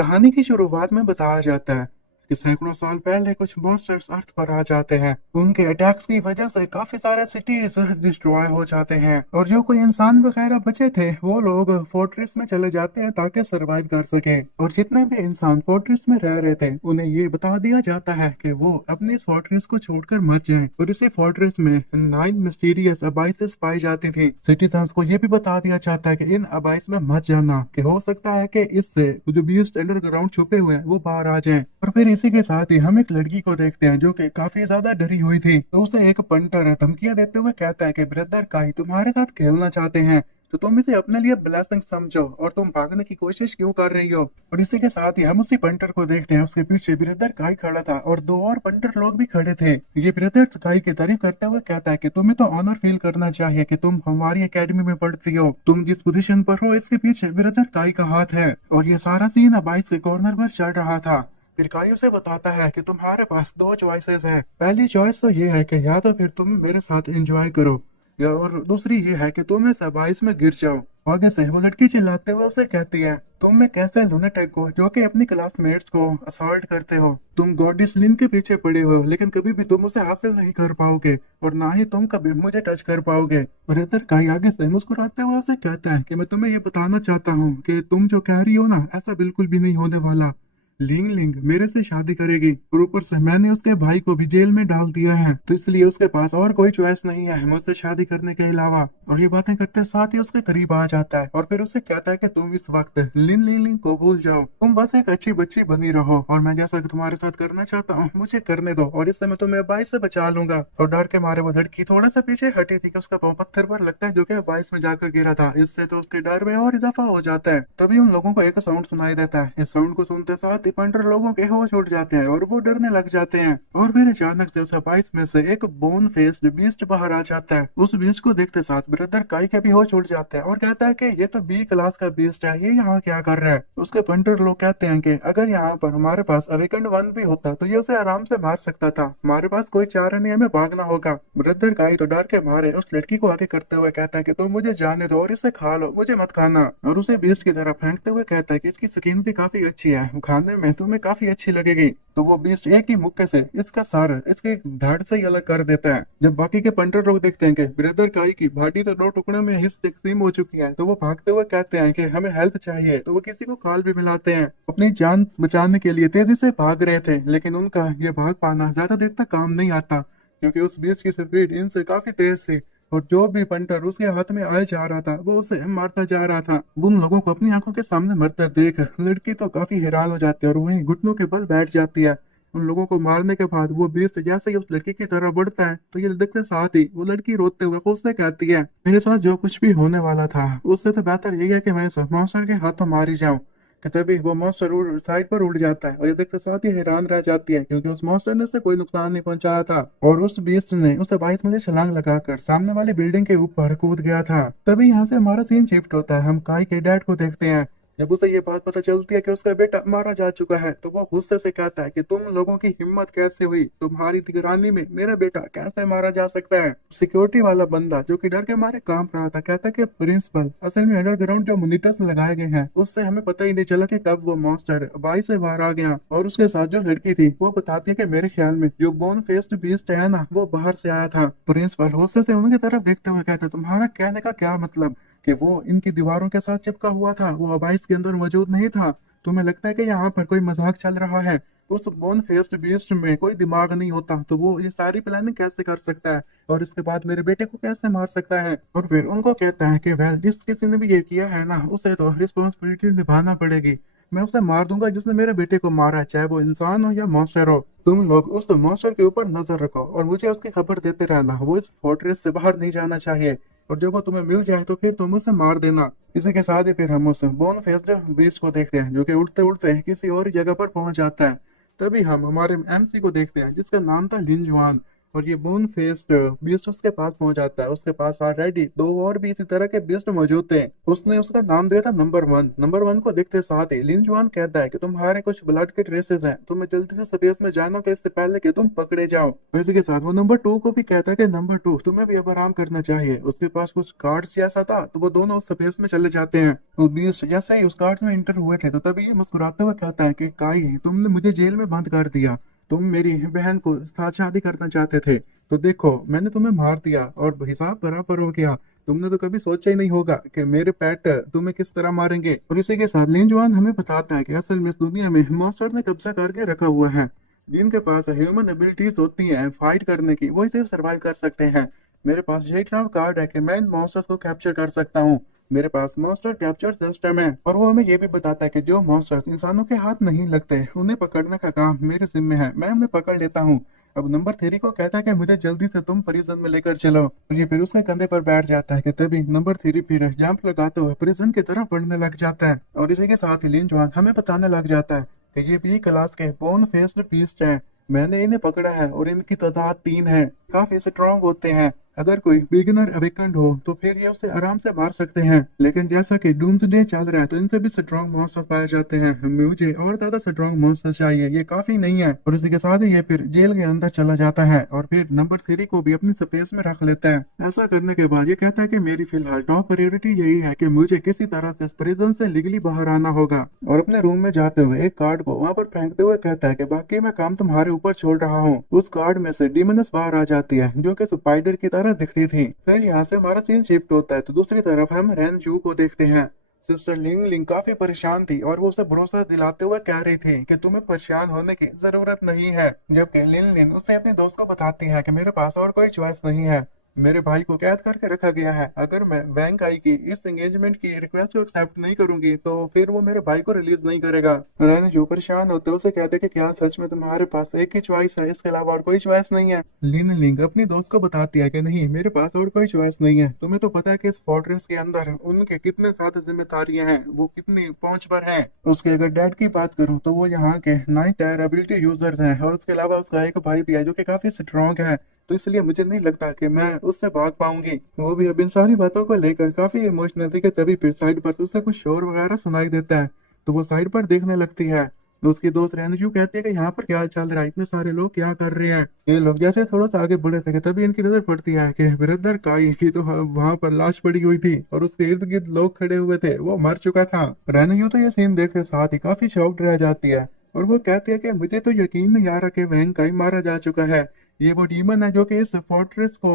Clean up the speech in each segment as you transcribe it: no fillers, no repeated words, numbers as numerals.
कहानी की शुरुआत में बताया जाता है कि सैकड़ों साल पहले कुछ मॉन्स्टर्स अर्थ पर आ जाते हैं। उनके अटैक्स की वजह से काफी सारे सिटीज डिस्ट्रॉय हो जाते हैं और जो कोई इंसान वगैरह बचे थे वो लोग फोर्ट्रेस में चले जाते हैं ताकि सरवाइव कर सके। और जितने भी इंसान फोर्ट्रेस में रह रहे थे उन्हें ये बता दिया जाता है कि वो अपनी इस फोर्ट्रेस को छोड़कर मत जाएं। और इसी फोर्ट्रेस में 9 मिस्टीरियस अबाइसेस पाई जाती थी। सिटीजन्स को ये भी बता दिया जाता है कि इन अबाइस में मत जाना, कि हो सकता है कि इससे वो जो बीस्ट अंडरग्राउंड छुपे हुए हैं वो बाहर आ जाएं। और फिर इसी के साथ ही हम एक लड़की को देखते हैं जो कि काफी ज्यादा डरी हुई थी। तो उसे एक पंटर धमकियां देते हुए कहता है कि ब्रदर काई तुम्हारे साथ खेलना चाहते हैं तो तुम इसे अपने लिए ब्लेसिंग समझो और तुम भागने की कोशिश क्यों कर रही हो। और इसी के साथ ही हम उसी पंटर को देखते हैं, उसके पीछे ब्रदर काई खड़ा था और दो और पंटर लोग भी खड़े थे। ये ब्रदर काई की तारीफ करते हुए कहता है कि तुम्हें तो ऑनर फील करना चाहिए कि तुम हमारी एकेडमी में पढ़ती हो, तुम जिस पोजीशन पर हो इसके पीछे ब्रदर काई का हाथ है। और ये सारा सीन अब बाइक के कॉर्नर पर चल रहा था। फिर काई उसे बताता है कि तुम्हारे पास दो चॉइसेस हैं। पहली चॉइस तो ये है कि या तो फिर तुम मेरे साथ एंजॉय करो, या और दूसरी ये है कि तुम इस अबाइस में गिर जाओ। आगे से वो लड़की चिल्लाते हुए उसे कहती है, तुम में कैसे लुनेटिक हो जो कि अपनी क्लासमेट्स को असॉल्ट करते हो। तुम गॉडेस लिन के पीछे पड़े हो लेकिन कभी भी तुम उसे हासिल नहीं कर पाओगे और ना ही तुम कभी मुझे टच कर पाओगे। ब्रदर काई आगे से मुस्कुराते हुए उसे कहता है कि मैं तुम्हें ये बताना चाहता हूँ कि तुम जो कह रही हो ना ऐसा बिल्कुल भी नहीं होने वाला। लिंग लिंग मेरे से शादी करेगी और ऊपर से मैंने उसके भाई को भी जेल में डाल दिया है, तो इसलिए उसके पास और कोई चॉइस नहीं है मुझसे शादी करने के अलावा। और ये बातें करते साथ ही उसके करीब आ जाता है और फिर उसे कहता है कि तुम इस वक्त लिन लिंग लिंग को भूल जाओ, तुम बस एक अच्छी बच्ची बनी रहो और मैं जैसा कि तुम्हारे साथ करना चाहता हूँ मुझे करने दो और इससे मैं तुम्हें बाई से बचा लूंगा। और डर के मारे वो लड़की थोड़ा सा पीछे हटी थी कि उसका पाँव पत्थर पर लगता है जो कि बाइस में जाकर गिरा था। इससे तो उसके डर में और इजाफा हो जाता है। तभी उन लोगों को एक साउंड सुनाई देता है। इस साउंड को सुनते साथ ही पंद्रह लोगों के होश उड़ जाते हैं और वो डरने लग जाते हैं। और फिर अचानक से उस बाइस में से एक बोन फेस्ड बीस्ट बाहर आ जाता है। उस बीस्ट को देखते साथ ब्रदर काई के भी होश उड़ जाते हैं और कहता है कि ये तो बी क्लास का बीस्ट है, ये यहाँ क्या कर रहा है। उसके पंटर लोग कहते हैं कि अगर यहाँ पर हमारे पास अवेकंड वन भी होता तो ये उसे आराम से मार सकता था, हमारे पास कोई चारा नहीं, हमें भागना होगा। ब्रदर काई तो डर के मारे उस लड़की को आगे करते हुए कहता है कि तुम मुझे जाने दो और इसे खा लो, मुझे मत खाना। और उसे बीस्ट की तरफ फेंकते हुए कहता है कि इसकी स्किन भी काफी अच्छी है, खाने में तुम्हें काफी अच्छी लगेगी। तो वो बीस्ट एक ही मुक्के से इसका सार इसके धड़ से ही अलग कर देता है। जब बाकी के पंटर लोग देखते हैं कि ब्रदर काई की बॉडी तो दो टुकड़ों में हिस्स तकसीम हो चुकी है तो वो भागते हुए कहते हैं कि हमें हेल्प चाहिए। तो वो किसी को कॉल भी मिलाते हैं। अपनी जान बचाने के लिए तेजी से भाग रहे थे लेकिन उनका ये भाग पाना ज्यादा देर तक काम नहीं आता क्योंकि उस बीस्ट की स्पीड इनसे काफी तेज थी और जो भी पंटर उसके हाथ में आए जा रहा था वो उसे मारता जा रहा था। उन लोगों को अपनी आंखों के सामने मरते देख लड़की तो काफी हैरान हो जाती है और वहीं घुटनों के बल बैठ जाती है। उन लोगों को मारने के बाद वो बीस्ट जैसे ही उस लड़की की तरफ बढ़ता है तो ये देखते साथ ही वो लड़की रोते हुए खुद से कहती है, मेरे साथ जो कुछ भी होने वाला था उससे तो बेहतर यही है कि मैं इस मॉन्स्टर के हाथों मारी जाऊं। कि तभी वो मॉन्स्टर साइड पर उड़ जाता है और ये देखते साथ ही हैरान रह जाती है क्योंकि उस मॉन्स्टर ने उसे कोई नुकसान नहीं पहुंचाया था और उस बीस्ट ने उसे 22 में से छलांग लगाकर सामने वाली बिल्डिंग के ऊपर कूद गया था। तभी यहाँ से हमारा सीन शिफ्ट होता है, हम काई के डैड को देखते हैं। जब उसे ये बात पता चलती है कि उसका बेटा मारा जा चुका है तो वो गुस्से से कहता है कि तुम लोगों की हिम्मत कैसे हुई, तुम्हारी निगरानी में मेरा बेटा कैसे मारा जा सकता है। सिक्योरिटी वाला बंदा जो कि डर के मारे कांप रहा था कहता है कि प्रिंसिपल असल में अंडरग्राउंड जो मॉनिटर्स लगाए गए हैं उससे हमें पता ही नहीं चला कि कब वो मॉन्स्टर बाई से बाहर आ गया। और उसके साथ जो लड़की थी वो बताती है कि मेरे ख्याल में जो बोन फेस्ड बीस्ट है ना वो बाहर से आया था। प्रिंसिपल गुस्से से उनकी तरफ देखते हुए कहता, तुम्हारा कहने का क्या मतलब कि वो इनकी दीवारों के साथ चिपका हुआ था, वो अबाइस के अंदर मौजूद नहीं था। तुम्हें लगता है कि यहाँ पर कोई मजाक चल रहा है? उस बोन फेस्ड बीस्ट में कोई दिमाग नहीं होता तो वो ये सारी प्लानिंग कैसे कर सकता है और इसके बाद मेरे बेटे को कैसे मार सकता है। और फिर उनको कहता है कि वेल जिस किसी ने भी ये किया है ना उसे तो रिस्पॉन्सिबिलिटी निभाना पड़ेगी। मैं उसे मार दूंगा जिसने मेरे बेटे को मारा है, चाहे वो इंसान हो या मॉन्स्टर हो। तुम लोग उस मॉन्स्टर के ऊपर नजर रखो और मुझे उसकी खबर देते रहना, वो इस फोर्ट्रेस से बाहर नहीं जाना चाहिए और जब वो तुम्हें मिल जाए तो फिर तुम उसे मार देना। इसी के साथ ही फिर हम उस बोन फेस्ड बीस्ट को देखते हैं जो कि उड़ते उड़ते किसी और जगह पर पहुंच जाता है। तभी हम हमारे एमसी को देखते हैं जिसका नाम था लिन जुआन। और ये बोन फेस्ड बीस्ट उसके पास पहुंच जाता है। उसके पास ऑलरेडी दो और भी इसी तरह के बीस्ट मौजूद थे। उसने उसका नाम दिया था नंबर वन। नंबर वन को देखते साथ ही लिन जुआन कहता है कि तुम्हारे कुछ ब्लड के ट्रेसेस हैं, तुम्हें जल्दी से स्पेस में जाना के इससे पहले कि तुम पकड़े जाओ। इसी के साथ वो नंबर टू को भी कहता है कि नंबर टू, तुम्हें भी अब आराम करना चाहिए। उसके पास कुछ कार्ड्स जैसा था, तो वो दोनों उस स्पेस में चले जाते हैं। तो बीस्ट जैसे ही उस कार्ड्स में इंटर हुए थे, तो तभी ये मुस्कुराते हुए कहता है कि काई, तुमने मुझे जेल में बंद कर दिया। तुम मेरी बहन को साथ शादी करना चाहते थे, तो देखो मैंने तुम्हें मार दिया और हिसाब बराबर हो गया। तुमने तो कभी सोचा ही नहीं होगा कि मेरे पेट तुम्हें किस तरह मारेंगे। और इसी के साथ लिन जुआन हमें बताता है कि असल में इस दुनिया में मॉन्स्टर ने कब्जा करके रखा हुआ है। जिनके पास ह्यूमन एबिलिटीज होती हैं फाइट करने की, वही सिर्फ सरवाइव कर सकते हैं। मेरे पास ये इतना कार्ड है कि मैं इन मॉन्स्टर्स को कैप्चर कर सकता हूँ। मेरे पास मॉन्स्टर कैप्चर सिस्टम है, और वो हमें ये भी बताता है कि जो मॉन्स्टर्स इंसानों के हाथ नहीं लगते, उन्हें पकड़ने का काम मेरे जिम्मे है। मैं उन्हें पकड़ लेता हूँ। अब नंबर थ्री को कहता है कि मुझे जल्दी से तुम प्रिजन में लेकर चलो, और ये फिर उसके कंधे पर बैठ जाता है कि तभी नंबर थ्री फिर जंप लगाते हुए प्रिजन की तरफ बढ़ने लग जाता है। और इसी के साथ ही लिन जुआन हमें बताने लग जाता है कि ये बी क्लास के बोन फेस्ड बीस्ट हैं। मैंने इन्हें पकड़ा है और इनकी तादाद तीन है। काफी स्ट्रांग होते हैं। अगर कोई बिगिनर अवेकन्ड हो तो फिर ये उसे आराम से मार सकते हैं, लेकिन जैसा कि डूम्सडे चल रहा है तो इनसे भी स्ट्रांग मॉन्स्टर पाए जाते हैं। मुझे और ज्यादा स्ट्रांग मॉन्स्टर चाहिए, ये काफी नहीं है। और इसी के साथ ही ये फिर जेल के अंदर चला जाता है और फिर नंबर थ्री को भी अपनी स्पेस में रख लेता है। ऐसा करने के बाद ये कहता है कि मेरी फिलहाल टॉप प्रायोरिटी यही है कि मुझे किसी तरह से इस प्रिजन से लीगली बाहर आना होगा। और अपने रूम में जाते हुए एक कार्ड को वहां पर फेंकते हुए कहता है कि बाकी मैं काम तुम्हारे ऊपर छोड़ रहा हूँ। उस कार्ड में से डिमनस बाहर आ जाती है, जो कि स्पाइडर की तरह दिखती थी। फिर यहाँ से हमारा सीन शिफ्ट होता है, तो दूसरी तरफ हम रैन जू को देखते हैं। सिस्टर लिंग लिंग काफी परेशान थी और वो उसे भरोसा दिलाते हुए कह रही थी कि तुम्हें परेशान होने की जरूरत नहीं है, जबकि लिन लिन उससे अपने दोस्त को बताती है कि मेरे पास और कोई चॉइस नहीं है। मेरे भाई को कैद करके रखा गया है। अगर मैं बैंक आई की इस एंगेजमेंट की रिक्वेस्ट को एक्सेप्ट नहीं करूंगी तो फिर वो मेरे भाई को रिलीज नहीं करेगा। रैन जो परेशान होते उसे कहते कि क्या सच में तुम्हारे पास एक ही चॉइस है, इसके अलावा और कोई चॉइस नहीं है। लिन लिंग अपनी दोस्त को बताती है कि नहीं, मेरे पास और कोई चॉइस नहीं है। तुम्हें तो पता है कि इस फोर्ट्रेस के अंदर उनके कितने ज्यादा जिम्मेदारियां हैं, वो कितनी पहुंच पर हैं। उसके अगर डैड की बात करूं तो वो यहाँ के नाइट टायर एबिलिटी यूजर्स हैं, और उसके अलावा उसका एक भाई भी है जो कि काफी स्ट्रॉन्ग है। तो इसलिए मुझे नहीं लगता कि मैं उससे भाग पाऊंगी। वो भी अब इन सारी बातों को लेकर काफी इमोशनल थी कि तभी फिर साइड पर उसे कुछ शोर वगैरह सुनाई देता है। तो वो साइड पर देखने लगती है। तो उसकी दोस्त रैनजू कहती है कि यहाँ पर क्या चल रहा है, इतने सारे लोग क्या कर रहे हैं। ये लोग जैसे थोड़ा सा आगे बढ़े थे कि तभी इनकी नजर पड़ती है कि ब्रदर काई की तो वहां पर लाश पड़ी हुई थी और उसके इर्द गिर्द लोग खड़े हुए थे, वो मर चुका था। रैनजू तो ये सीन देखते साथ ही काफी शॉक्ड रह जाती है, और वो कहती है कि मुझे तो यकीन नहीं आ रहा कि वैंग काई मारा जा चुका है। ये वो डीमन है जो कि इस फोर्ट्रेस को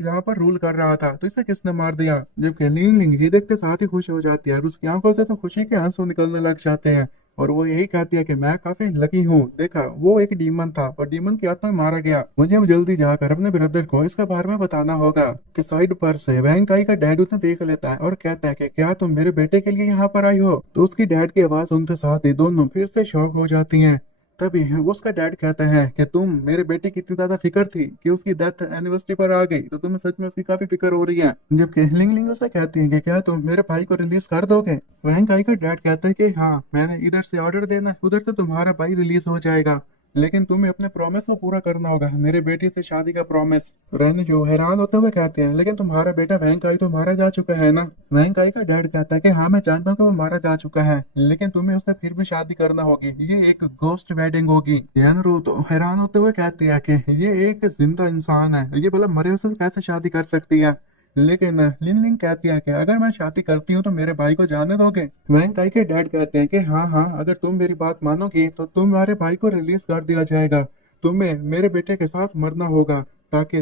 यहाँ पर रूल कर रहा था, तो इसे किसने मार दिया। जबकि लिंग लिंग ये देखते साथ ही खुश हो जाती है और उसकी आंखों से तो खुशी के आंसू निकलने लग जाते हैं। और वो यही कहती है कि मैं काफी लकी हूँ, देखा वो एक डीमन था और डीमन के हाथ में मारा गया। मुझे अब जल्दी जाकर अपने ब्रदर को इसके बारे में बताना होगा। कि साइड पर से वैंकाई का डैड उन्हें देख लेता है और कहता है कि क्या तुम मेरे बेटे के लिए यहाँ पर आई हो। तो उसकी डैड की आवाज सुनते साथ ही दोनों फिर से शॉक हो जाती हैं। तभी उसका डैड कहता है कि तुम मेरे बेटे की इतनी ज्यादा फिक्र थी कि उसकी डेथ एनिवर्सरी पर आ गई, तो तुम्हें सच में उसकी काफी फिक्र हो रही है। जबकि लिंग लिंग उसे कहती है कि क्या तुम मेरे भाई को रिलीज कर दोगे। वहीं काई का डैड कहता है कि हाँ, मैंने इधर से ऑर्डर देना है, उधर से तुम्हारा भाई रिलीज हो जाएगा, लेकिन तुम्हें अपने प्रॉमिस को पूरा करना होगा, मेरे बेटे से शादी का प्रॉमिस। रैन जो हैरान होते हुए कहते हैं लेकिन तुम्हारा बेटा वैंकाई तो मारा जा चुका है ना। वैंकाई का डैड कहता है कि हाँ, मैं जानता हूँ कि वो मारा जा चुका है, लेकिन तुम्हें उससे फिर भी शादी करना होगी, ये एक गोस्ट वेडिंग होगी। यानरो तो हैरान होते हुए कहती है कि ये एक जिंदा इंसान है, ये भला मरे हुए से कैसे शादी कर सकती है। लेकिन लिन लिंग कहती है कि अगर मैं शादी करती हूँ तो मेरे भाई को जाने दोगे। वैंग काई के डैड कहते हैं कि हाँ हाँ, अगर तुम मेरी बात मानोगी तो तुम्हारे भाई को रिलीज कर दिया जाएगा। तुम्हें मेरे बेटे के साथ मरना होगा, ताकि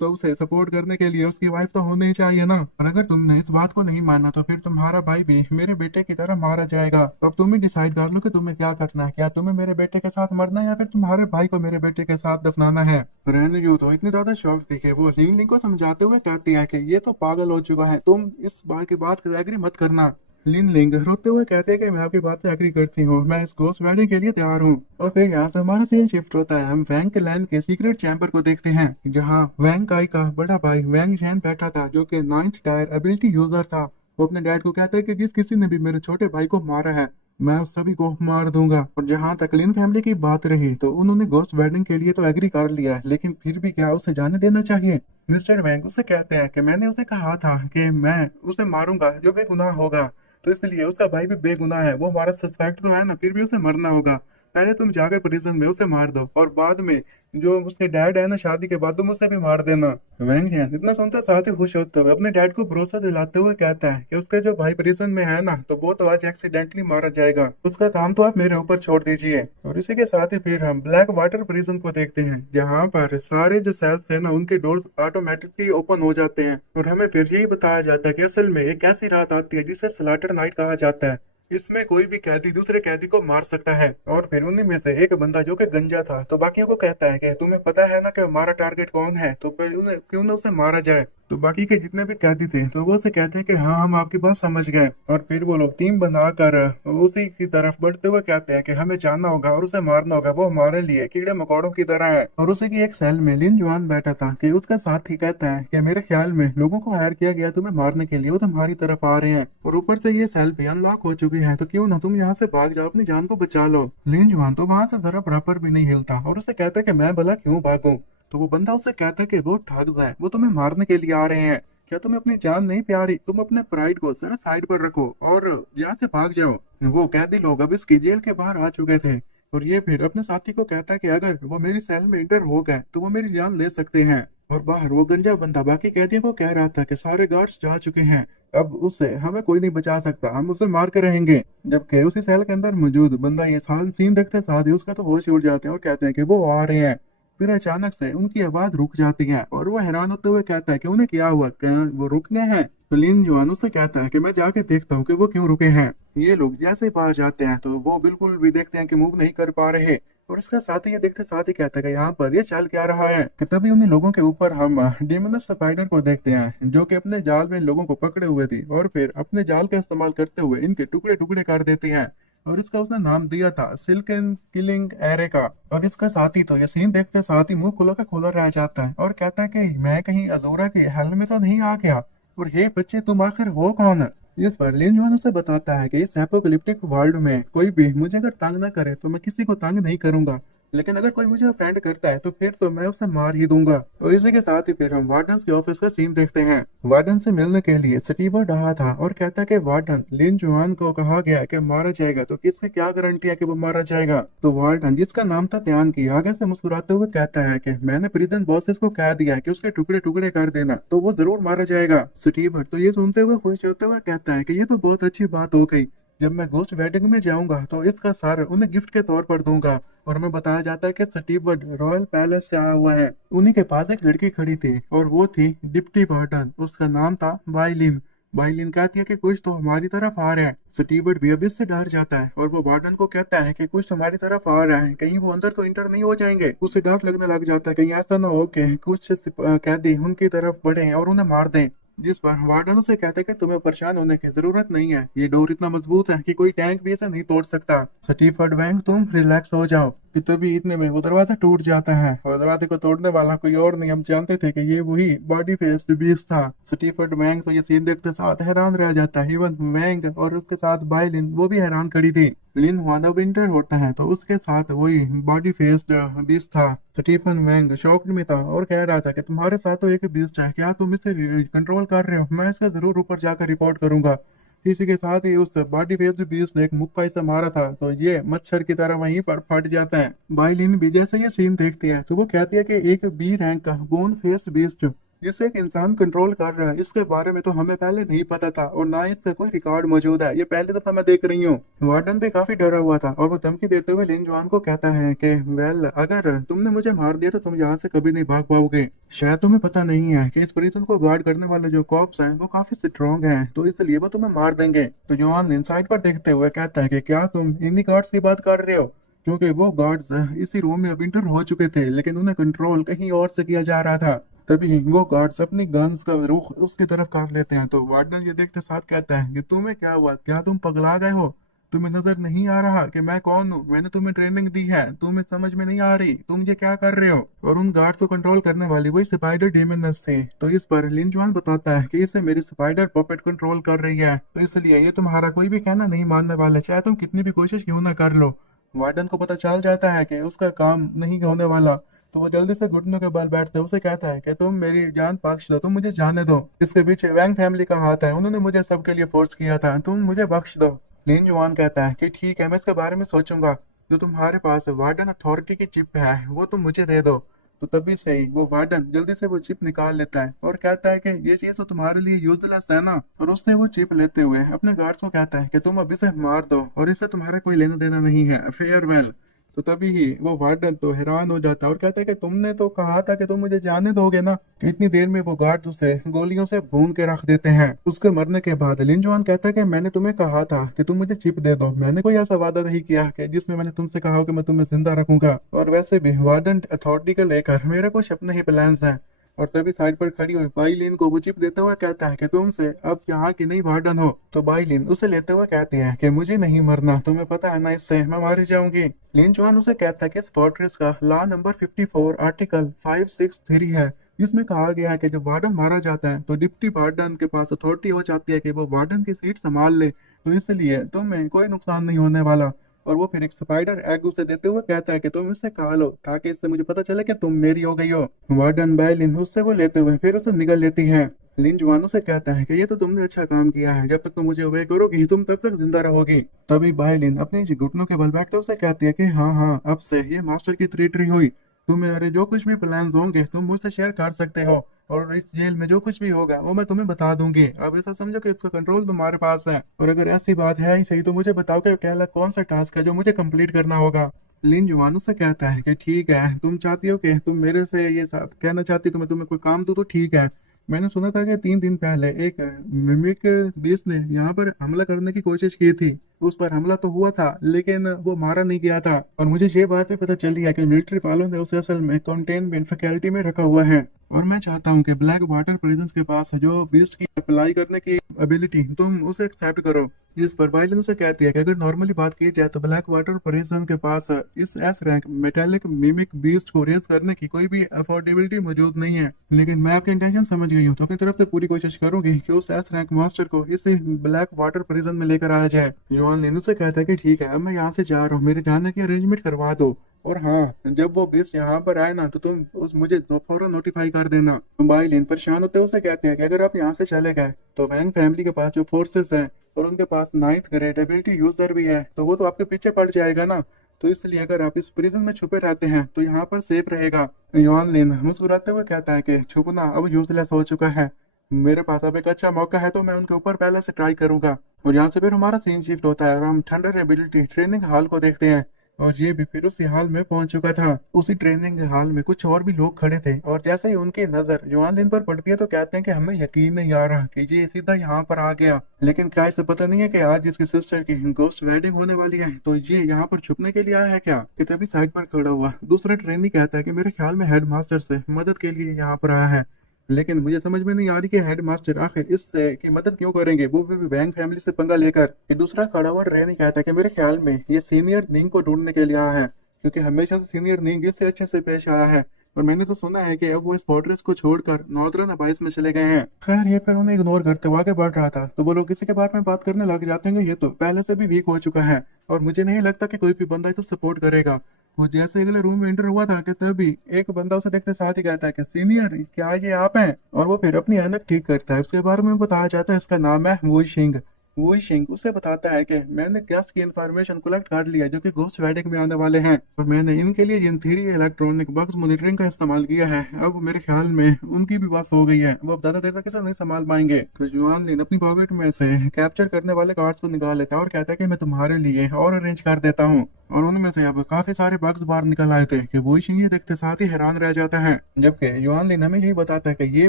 तो उसे सपोर्ट करने के लिए उसकी वाइफ तो होनी ही चाहिए ना। और अगर तुमने इस बात को नहीं माना तो फिर तुम्हारा भाई भी मेरे बेटे की तरह मारा जाएगा। तो अब तुम ही डिसाइड कर लो कि तुम्हें क्या करना है, क्या तुम्हें मेरे बेटे के साथ मरना है या फिर तुम्हारे भाई को मेरे बेटे के साथ दफनाना है। रेनयू तो इतनी ज्यादा शॉक थी कि वो लिंग लिंग को समझाते हुए कहती है कि ये तो पागल हो चुका है, तुम इस बात की बात एग्री मत करना। लिन लिंग रोते हुए कहते हैं कि मैं आपकी बात से एग्री करती हूँ, मैं इस घोस्ट वेडिंग के लिए तैयार हूँ। और फिर यहाँ से हमारा सीन शिफ्ट होता है, हम वैंग के लैंड के सीक्रेट चैम्बर को देखते हैं, जहाँ वैंग काई का बड़ा भाई वैंग जैन बैठा था, जो कि नाइन्थ टायर एबिलिटी यूजर था। वो अपने डैड को कहता है कि जिस किसी ने भी मेरे छोटे भाई को मारा है मैं उस सभी को मार दूंगा। और जहां तक लिन फैमिली की बात रही तो उन्होंने गोस्ट वेडिंग के लिए तो एग्री कर लिया है, लेकिन फिर भी क्या उसे जाने देना चाहिए? मिस्टर वैंग उसे कहते हैं कि मैंने उसे कहा था कि मैं उसे मारूंगा जो बेगुनाह होगा, तो इसलिए उसका भाई भी बेगुनाह है, वो हमारा सस्पेक्ट तो है ना, फिर भी उसे मरना होगा। पहले तुम जाकर प्रिजन में उसे मार दो और बाद में जो उसके डैड है ना, शादी के बाद तुम उसे भी मार देना। वैंग है इतना सुनते साथ ही खुश होते हुए अपने डैड को भरोसा दिलाते हुए कहता है कि उसका जो भाई प्रिजन में है ना, तो वो तो आज एक्सीडेंटली मारा जाएगा, उसका काम तो आप मेरे ऊपर छोड़ दीजिए। और इसी के साथ ही फिर हम ब्लैक वाटर प्रिजन को देखते हैं, जहाँ पर सारे जो सेल्स है ना उनके डोर्स ऑटोमेटिकली ओपन हो जाते हैं। और हमें फिर यही बताया जाता है कि असल में एक ऐसी रात आती है जिसे स्लॉटर नाइट कहा जाता है। इसमें कोई भी कैदी दूसरे कैदी को मार सकता है। और फिर उन्हीं में से एक बंदा जो कि गंजा था, तो बाकियों को कहता है कि तुम्हें पता है ना कि हमारा टारगेट कौन है, तो फिर उन्हें क्यों ना उसे मारा जाए। तो बाकी के जितने भी कैदी थे तो वो उसे कहते हैं कि हाँ हम आपकी बात समझ गए। और फिर वो लोग टीम बनाकर उसी की तरफ बढ़ते हुए कहते हैं कि हमें जानना होगा और उसे मारना होगा, वो हमारे लिए कीड़े मकोड़ों की तरह है। और उसी की एक सेल में लिन जुआन बैठा था कि उसका साथी कहता है कि मेरे ख्याल में लोगों को हायर किया गया तुम्हें मारने के लिए, वो तुम्हारी तरफ आ रहे हैं और ऊपर से ये सेल भी अनलॉक हो चुकी है, तो क्यों ना तुम यहाँ से भाग जाओ, अपनी जान को बचा लो। लिन जुआन तो वहां से जरा बराबर भी नहीं हिलता और उसे कहता है कि मैं भला क्यों भागूं। तो वो बंदा उसे कहता है कि वो ठग्स है, वो तुम्हें मारने के लिए आ रहे हैं। क्या तुम्हें अपनी जान नहीं प्यारी? तुम अपने प्राइड को जरा साइड पर रखो और यहाँ से भाग जाओ। वो कैदी लोग अब इसकी जेल के बाहर आ चुके थे और ये फिर अपने साथी को कहता है कि अगर वो मेरी सेल में इंटर हो गए तो वो मेरी जान ले सकते हैं। और बाहर वो गंजा बंदा बाकी कैदियों को कह रहा था कि सारे गार्ड्स जा चुके हैं, अब उससे हमें कोई नहीं बचा सकता, हम उसे मार के रहेंगे। जबकि उसी सेल के अंदर मौजूद बंदा ये साल सीन देखते साथ ही उसका तो होश ही उड़ जाते हैं और कहते हैं कि वो आ रहे हैं। फिर अचानक से उनकी आवाज रुक जाती है और वो हैरान होते हुए कहता है कि उन्हें क्या हुआ, क्या वो रुक गए हैं? तो लिन जुआन उससे कहता है कि मैं जाके देखता हूँ कि वो क्यों रुके हैं। ये लोग जैसे ही बाहर जाते हैं तो वो बिल्कुल भी देखते हैं कि मूव नहीं कर पा रहे। और इसका साथी ये देखते साथ ही कहता है कि यहाँ पर ये चल क्या रहा है। कि तभी उन्हीं लोगों के ऊपर हम डेमोनस स्पाइडर को देखते हैं, जो कि अपने जाल में इन लोगों को पकड़े हुए थी और फिर अपने जाल का इस्तेमाल करते हुए इनके टुकड़े टुकड़े कर देती हैं। और इसका उसने नाम दिया था सिल्कन किलिंग एरे का। और इसका साथी तो ये सीन देखते साथ ही मुंह खुला का खुला रह जाता है और कहता है कि मैं कहीं अजोरा के हेल में तो नहीं आ गया। और हे बच्चे तुम आखिर हो कौन? इस पर लिन जुआन उसे बताता है कि इस एपोकलिप्टिक वर्ल्ड में कोई भी मुझे अगर तंग ना करे तो मैं किसी को तंग नहीं करूंगा, लेकिन अगर कोई मुझे ऑफेंड करता है तो फिर तो मैं उसे मार ही दूंगा। और इसी के साथ ही फिर हम वार्डन के ऑफिस का सीन देखते हैं। वार्डन से मिलने के लिए स्टीवर्ट आया था और कहता है कि वार्डन लिन जुआन को कहा गया कि मारा जाएगा, तो किसकी क्या गारंटी है कि वो मारा जाएगा? तो वार्डन जिसका नाम था त्यान की आगे से मुस्कुराते हुए कहता है कि मैंने प्रिजन बॉसेस को कह दिया है कि उसके टुकड़े टुकड़े कर देना, तो वो जरूर मारा जाएगा। स्टीवर्ट तो ये सुनते हुए खुश होते हुए कहता है कि ये तो बहुत अच्छी बात हो गई, जब मैं गोस्ट वेडिंग में जाऊंगा तो इसका सार उन्हें गिफ्ट के तौर पर दूंगा। और हमें बताया जाता है कि स्टीवर्ट रॉयल पैलेस से आया हुआ है। उन्हीं के पास एक लड़की खड़ी थी और वो थी डिप्टी बार्टन, उसका नाम था बाइलिन। बाइलिन कहती है कि कुछ तो हमारी तरफ आ रहा है। स्टीवर्ट भी अब इससे डर जाता है और वो वार्डन को कहता है कि कुछ हमारी तरफ आ रहा है, कहीं वो अंदर तो इंटर नहीं हो जाएंगे। उसे डर लगने लग जाता है कहीं ऐसा ना हो कि कुछ कैदी उनकी तरफ बढ़े और उन्हें मार दें। जिस पर वार्डन उसे कहते हैं कि तुम्हें परेशान होने की जरूरत नहीं है, ये डोर इतना मजबूत है कि कोई टैंक भी इसे नहीं तोड़ सकता। स्टीफर्ड वैंग तुम रिलैक्स हो जाओ। कि तभी इतने में वो दरवाजा टूट जाता है और दरवाजे को तोड़ने वाला कोई और नहीं, हम जानते थे कि ये वही बॉडी फेस्ड बीस्ट था। स्टीफर्ड वैंग तो ये सीन देखते साथ हैरान रह जाता है। इवन वैंग और उसके साथ बाइलिन वो भी हैरान खड़ी थी। लिन हुआना विंटर होता है तो उसके साथ वही बॉडी फेस्ड बीस्ट था। स्टीफन वैंग शॉक्ड में था और कह रहा था कि तुम्हारे साथ तो एक बीस्ट है, क्या तुम इसे कंट्रोल कर रहे हो? मैं इसका जरूर ऊपर जाकर रिपोर्ट करूंगा। इसी के साथ ही उस बॉडी फेस्ड बीस्ट ने एक मुक्का इसे मारा था, तो ये मच्छर की तरह वहीं पर फट जाता है। बाइलिन भी जैसे ये सीन देखती है तो वो कहती है कि एक बी रैंक का बोन फेस बीस्ट जिसे एक इंसान कंट्रोल कर रहा है, इसके बारे में तो हमें पहले नहीं पता था और ना इसका कोई रिकॉर्ड मौजूद है, ये पहली दफा मैं देख रही हूँ। वार्डन भी काफी डरा हुआ था और वो धमकी देते हुए लिन जुआन को कहता है कि वेल अगर तुमने मुझे मार दिया तो तुम यहाँ से कभी नहीं भाग पाओगे। शायद तुम्हें पता नहीं है कि इस प्रिजन को गार्ड करने वाले जो कॉप्स हैं वो काफी स्ट्रॉन्ग हैं, तो इसलिए वो तुम्हें मार देंगे। तो जुआन इनसाइड पर देखते हुए कहता है कि क्या तुम इन्हीं गार्ड्स की बात कर रहे हो? क्योंकि वो गार्ड्स इसी रूम में विंटर हो चुके थे, लेकिन उन्हें कंट्रोल कहीं और से किया जा रहा था। तभी वो गार्ड्स अपनी गन्स का रुख उसकी तरफ कर लेते हैं। तो वार्डन ये देखते साथ कहता है कि तुम्हें क्या हुआ, क्या तुम पगला गए हो? तुम्हें नजर नहीं आ रहा कि मैं कौन हूँ? मैंने तुम्हें ट्रेनिंग दी है, तुम्हें समझ में नहीं आ रही, तुम ये क्या कर रहे हो? और उन गार्ड्स को कंट्रोल करने वाली वही स्पाइडर डेमनस थी। तो इस पर लिंजुआन बताता है कि इसे मेरी स्पाइडर पॉपेट कंट्रोल कर रही है, तो इसलिए ये तुम्हारा कोई भी कहना नहीं मानने वाला, चाहे तुम कितनी भी कोशिश क्यों ना कर लो। वार्डन को पता चल जाता है कि उसका काम नहीं होने वाला, तो वो जल्दी से घुटनों के बल बैठते उसे कहता है कि तुम मेरी जान बख्श दो, तुम मुझे जाने दो। इसके पीछे वैंग फैमिली का हाथ है, उन्होंने मुझे सबके लिए फोर्स किया था, तुम मुझे बख्श दो। लिन जुआन कहता है कि ठीक है, मैं इसके बारे में सोचूंगा। जो तुम्हारे पास वार्डन अथॉरिटी की चिप है वो तुम मुझे दे दो। तो तभी से ही वो वार्डन जल्दी से वो चिप निकाल लेता है और कहता है कि ये चीज तो तुम्हारे लिए यूजलेस है ना। और उससे वो चिप लेते हुए अपने गार्ड्स को कहता है कि तुम अब इसे मार दो और इससे तुम्हारा कोई लेना देना नहीं है, फेयरवेल। तो तभी ही वो वार्डन तो हैरान हो जाता है और कहता है कि तुमने तो कहा था कि तुम मुझे जाने दोगे ना। कि इतनी देर में वो गार्ड उसे गोलियों से भून के रख देते हैं। उसके मरने के बाद लिंजुआन कहता है कि मैंने तुम्हें कहा था कि तुम मुझे चिप दे दो, मैंने कोई ऐसा वादा नहीं किया कि जिसमें मैंने तुमसे कहा हो कि मैं तुम्हें जिंदा रखूंगा। और वैसे भी वार्डन अथॉरिटी को लेकर मेरे कुछ अपने ही प्लान्स हैं। और तभी साइड पर खड़ी हुई बाइलिन को वो चिप देते हुए कहता है कि तुमसे अब यहाँ की नई वार्डन हो। तो बाइलिन उसे लेते हुए कहती है कि मुझे नहीं मरना, तुम्हें पता है ना इससे मैं मारी जाऊंगी। लिन चुआन उसे कहता है कि इस फोर्ट्रेस का लॉ नंबर 54 आर्टिकल 563 है, जिसमें कहा गया है कि जब वार्डन मारा जाता है तो डिप्टी वार्डन के पास अथॉरिटी हो जाती है कि वो वार्डन की सीट संभाल ले, तो इसलिए तुम्हें कोई नुकसान नहीं होने वाला। और वो फिर एक स्पाइडर एग उसे देते हुए कहता है कि तुम इससे खा लो ताकि इससे मुझे पता चले कि तुम मेरी हो गई हो। वार्डन बायलिन उससे वो लेते हुए फिर उसे निगल लेती है। लिन जुआनो से कहता है कि ये तो तुमने अच्छा काम किया है, जब तक तुम मुझे ओबे करोगी तुम तब तक जिंदा रहोगी। तभी बायलिन अपने घुटनों के बल बैठकर उसे कहती है कि हाँ हाँ, अब से ये मास्टर की टेरिटरी हुई, तुम्हारे जो कुछ भी प्लान्स होंगे तुम मुझसे शेयर कर सकते हो। और इस जेल में जो कुछ भी होगा वो मैं तुम्हें बता दूंगी। अब ऐसा समझो कि इसका कंट्रोल तुम्हारे पास है, और अगर ऐसी बात है ही सही तो मुझे बताओ कि कहला कौन सा टास्क है जो मुझे कंप्लीट करना होगा। लिन जुआनू से कहता है कि ठीक है, तुम चाहती हो कि तुम मेरे से ये सब कहना चाहती हो कि मैं तुम्हें कोई काम दूं, तो ठीक है। मैंने सुना था कि 3 दिन पहले एक मिमिक बीस्ट ने यहाँ पर हमला करने की कोशिश की थी। उस पर हमला तो हुआ था लेकिन वो मारा नहीं गया था। और मुझे ये बात भी पता चली है कि मिलिट्री वालों ने उसे असल में कंटेनमेंट फैकल्टी में रखा हुआ है। और मैं चाहता हूँ कि ब्लैक वाटर प्रिजन्स के पास जो बीस्ट की अप्लाई करने की एबिलिटी तुम उसे एक्सेप्ट करो। इस पर वायलिन उसे कहती है कि अगर नॉर्मली बात की जाए तो ब्लैक वाटर प्रिजन के पास इस S rank metallic mimic beast को रेज करने की कोई भी अफोर्डेबिलिटी मौजूद नहीं है। लेकिन मैं आपके इंटेंशन समझ गई हूँ, तो अपनी तरफ से पूरी कोशिश करूंगी कि उस एस रैंक मास्टर को इसी ब्लैक वाटर प्रिजन में लेकर आया जाए। योहान लिनू से कहता है कि ठीक है, अब मैं यहाँ से जा रहा हूँ, मेरे जाने की अरेंजमेंट करवा दो। और हाँ, जब वो बीस्ट यहाँ पर आए ना तो तुम उस मुझे फौरन नोटिफाई कर देना। बाइलिन परेशान होते उसे कहते हैं कि अगर आप यहाँ से चले गए तो वैंग फैमिली के पास जो फोर्सेस हैं और उनके पास 9th ग्रेड एबिलिटी यूजर भी है, तो वो तो आपके पीछे पड़ जाएगा ना। तो इसलिए अगर आप इस प्रिजन में छुपे रहते हैं तो यहाँ पर सेफ रहेगा। योन लिन मुस्कुराते हुए कहता है कि छुपना अब यूजलेस हो चुका है, मेरे पास अब एक अच्छा मौका है तो मैं उनके ऊपर पहले से ट्राई करूंगा। और यहाँ से फिर हमारा सीन शिफ्ट होता है और हम थंडर एबिलिटी ट्रेनिंग हॉल को देखते हैं। और ये भी फिर उसी हाल में पहुंच चुका था। उसी ट्रेनिंग हाल में कुछ और भी लोग खड़े थे, और जैसे ही उनकी नजर युआन लिन पर पड़ती है तो कहते हैं कि हमें यकीन नहीं आ रहा कि ये सीधा यहाँ पर आ गया। लेकिन क्या इसे पता नहीं है कि आज इसकी सिस्टर की गोस्ट वेडिंग होने वाली है, तो ये यहाँ पर छुपने के लिए आया है क्या? कि तभी साइड पर खड़ा हुआ दूसरा ट्रेनी कहता है कि मेरे ख्याल में हेड मास्टर से मदद के लिए यहाँ पर आया है। लेकिन मुझे समझ में नहीं आ रही कि हेड मास्टर आखिर इससे की मदद क्यों करेंगे, वो भी वैंग फैमिली से पंगा लेकर। ये दूसरा खड़ा हुआ रेनी कहता है कि मेरे ख्याल में ये सीनियर निंग को ढूंढने के लिए आया है, क्योंकि हमेशा से सीनियर निंग इससे अच्छे से पेश आया है। और मैंने तो सुना है कि अब वो इस फोर्ट्रेस को छोड़कर नॉर्दर्न अबाइस में चले गए हैं। खैर, ये फिर उन्हें इग्नोर करते हुए आगे बढ़ रहा था, तो वो लोग किसी के बारे में बात करने लग जाते हैं, ये तो पहले से भी वीक हो चुका है और मुझे नहीं लगता कि कोई भी बंदा इसे सपोर्ट करेगा। वो जैसे अगले रूम में एंटर हुआ था कि तभी एक बंदा उसे देखते साथ ही कहता है कि सीनियर, क्या ये आप हैं? और वो फिर अपनी ऐनक ठीक करता है। उसके बारे में बताया जाता है इसका नाम है वुई शिंग। वुई शिंग उसे बताता है कि मैंने गेस्ट की इंफॉर्मेशन कलेक्ट कर लिया जो कि घोस्ट वेडिंग में आने वाले हैं, और मैंने इनके लिए जिन 3 इलेक्ट्रॉनिक बग्स मॉनिटरिंग का इस्तेमाल किया है। अब मेरे ख्याल में उनकी भी बस हो गई है, वो अब ज्यादा देर तक इसे नहीं संभाल पाएंगे। तो जुआन लिन अपनी पॉकेट में से कैप्चर करने वाले कार्ड्स को निकाल लेता है और कहता है कि मैं तुम्हारे लिए और अरेंज कर देता हूँ। और उनमें से अब काफी सारे बग्स बाहर निकल आए थे कि वो ये देखते साथ ही हैरान रह जाता है। जबकि युआन लिन हमें यही बताता है कि ये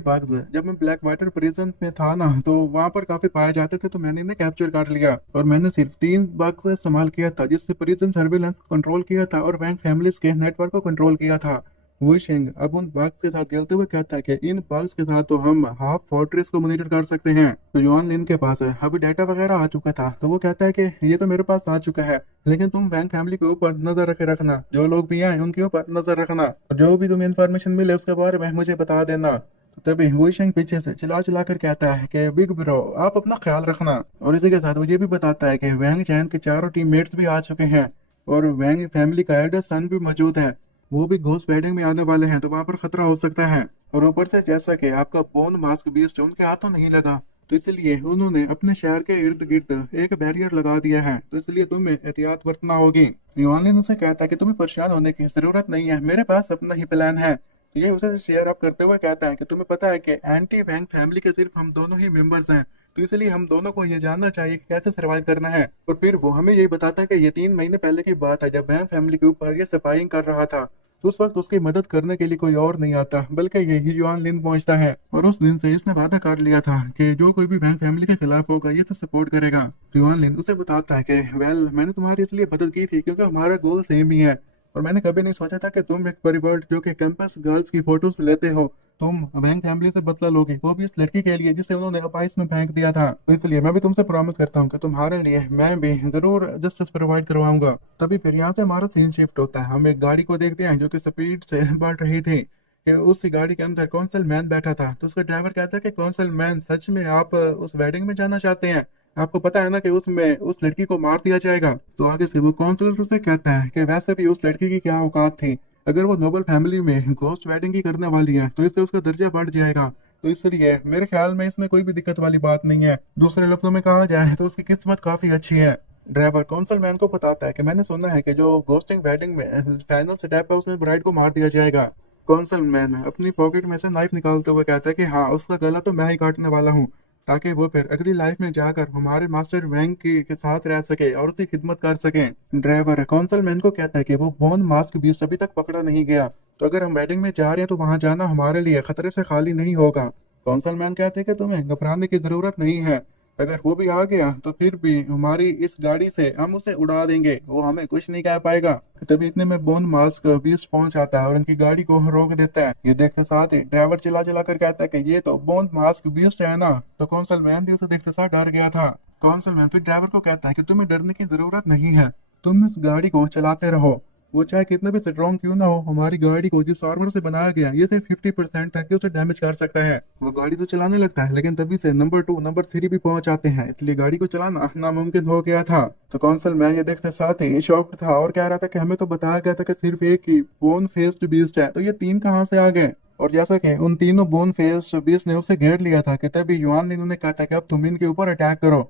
बग्स जब मैं ब्लैक वाटर प्रिजन में था ना तो वहां पर काफी पाए जाते थे, तो मैंने इन्हें कैप्चर कर लिया। और मैंने सिर्फ 3 बग्स इस्तेमाल किया था जिससे प्रिजन सर्विलेंस को कंट्रोल किया था और बैंक फैमिलीज के नेटवर्क को कंट्रोल किया था। वुशिंग अब उन बग्स के साथ खेलते हुए कहता है कि इन बग्स के साथ तो हम हाफ फोर्ट्रेस को मॉनिटर कर सकते हैं। तो युआन लिन के पास अभी डाटा वगैरह आ चुका था, तो वो कहता है कि ये तो मेरे पास आ चुका है, लेकिन तुम बैंक फैमिली के ऊपर नजर रखे रखना, जो लोग भी आए उनके ऊपर नजर रखना, और जो भी तुम्हें इन्फॉर्मेशन मिले उसके बारे में मुझे बता देना। तो तभी वुशिंग पीछे से चिल्ला चिल्ला कर कहता है कि बिग ब्रो आप अपना ख्याल रखना। और इसी के साथ वो ये भी बताता है कि वैंग चैन के चारों टीममेट्स भी आ चुके हैं, और वैंग फैमिली का एल्डर सन भी मौजूद है, वो भी घोस्ट वेडिंग में आने वाले हैं, तो वहां पर खतरा हो सकता है। और ऊपर से जैसा कि आपका बोन मास्क बीस्ट उनके हाथों नहीं लगा, तो इसलिए उन्होंने अपने शहर के इर्द गिर्द एक बैरियर लगा दिया है, तो इसलिए तुम्हें एहतियात बरतना होगी। युआनलिन उनसे कहता है कि तुम्हें परेशान होने की जरूरत नहीं है, मेरे पास अपना ही प्लान है। तो ये उसे शेयर अप करते हुए कहता है कि तुम्हें पता है कि एंटी वैंग फैमिली के सिर्फ हम दोनों ही मेंबर्स हैं, तो इसलिए हम दोनों को ये जानना चाहिए कि कैसे सरवाइव करना है। और फिर वो हमें यही बताता है कि ये 3 महीने पहले की बात है, जब वैंग फैमिली के ऊपर ये सफाइंग कर रहा था, तो उस वक्त उसकी मदद करने के लिए कोई और नहीं आता, बल्कि यही युआन लिन पहुंचता है। और उस दिन से इसने वादा कर लिया था कि जो कोई भी वैंग फैमिली के खिलाफ होगा ये तो सपोर्ट करेगा। युआन लिन उसे बताता है कि वेल मैंने तुम्हारी इसलिए मदद की थी क्योंकि हमारा गोल सेम ही है, और मैंने कभी नहीं सोचा था कि तुम एक परिवर्त जो कि कैंपस गर्ल्स की फोटोज लेते हो, तुम वैंग फैमिली से बदला लोगे, वो भी उस लड़की के लिए जिसे उन्होंने अपाइस में फेंक दिया था। तो इसलिए मैं भी तुमसे प्रॉमिस करता हूँ कि तुम्हारे लिए मैं भी जरूर जस्टिस प्रोवाइड करवाऊंगा। तभी फिर यहाँ से हमारा सीन शिफ्ट होता है, हम एक गाड़ी को देखते हैं जो कि स्पीड से बढ़ रही थी, कि उसी गाड़ी के अंदर कौंसल मैन बैठा था। तो उसका ड्राइवर कहता है कि कौंसल मैन सच में आप उस वेडिंग में जाना चाहते हैं? आपको पता है ना कि उसमें उस लड़की को मार दिया जाएगा। तो आगे से वो काउंसलर उसे कहता है कि वैसे भी उस लड़की की क्या औकात थी, अगर वो नोबल फैमिली में घोस्ट वेडिंग ही करने वाली है तो इससे उसका दर्जा बढ़ जाएगा। तो इसलिए मेरे ख्याल में इसमें कोई भी दिक्कत वाली बात नहीं है। दूसरे लफ्जों में कहा जाए तो उसकी किस्मत काफी अच्छी है। ड्राइवर कौंसल मैन को बताता है कि मैंने सुना है कि जो घोस्टिंग वेडिंग में फाइनल स्टेप है उसमें ब्राइड को मार दिया जाएगा। कौंसल मैन अपनी पॉकेट में से नाइफ निकालते हुए कहता है कि हाँ, उसका गला तो मैं ही काटने वाला हूँ, ताकि वो फिर अगली लाइफ में जाकर हमारे मास्टर वैंग के साथ रह सके और उसकी खिदमत कर सके। ड्राइवर कौंसल मैन को कहता है कि वो बॉन मास्क भी अभी तक पकड़ा नहीं गया, तो अगर हम वेडिंग में जा रहे हैं तो वहां जाना हमारे लिए खतरे से खाली नहीं होगा। कौंसल मैन कहते हैं कि तुम्हें घबराने की जरूरत नहीं है, अगर वो भी आ गया तो फिर भी हमारी इस गाड़ी से हम उसे उड़ा देंगे, वो हमें कुछ नहीं कह पाएगा। तभी इतने में बोन मास्क बीस्ट पहुंच आता है और उनकी गाड़ी को रोक देता है। ये देखते साथ ही ड्राइवर चिल्ला चिल्ला कर कहता है कि ये तो बोन मास्क बीस्ट है ना। तो कौंसल मैन भी उसे देखते साथ डर गया था। कौंसल मैन फिर ड्राइवर को कहता है कि तुम्हें डरने की जरूरत नहीं है, तुम इस गाड़ी को चलाते रहो, वो चाहे कितना भी स्ट्रॉन्ग क्यों ना हो, हमारी गाड़ी को जिस आर्मर से बनाया गया ये सिर्फ 50% तक ही उसे डैमेज कर सकता है। वो गाड़ी तो चलाने लगता है, लेकिन तभी से नंबर 2 नंबर 3 भी पहुंच आते हैं, इसलिए गाड़ी को चलाना नामुमकिन हो गया था। तो कौंसल मैन ये देखते साथ ही शॉक्ड था और कह रहा था कि हमें तो बताया गया था कि सिर्फ एक ही बोन फेस्ड बीस्ट है, तो ये 3 कहाँ से आ गए? और जैसा कि उन तीनों बोन फेस्ड बीस्ट ने उसे घेर लिया था, कि तभी युआन ने उन्हें कहा था कि अब तुम इनके ऊपर अटैक करो।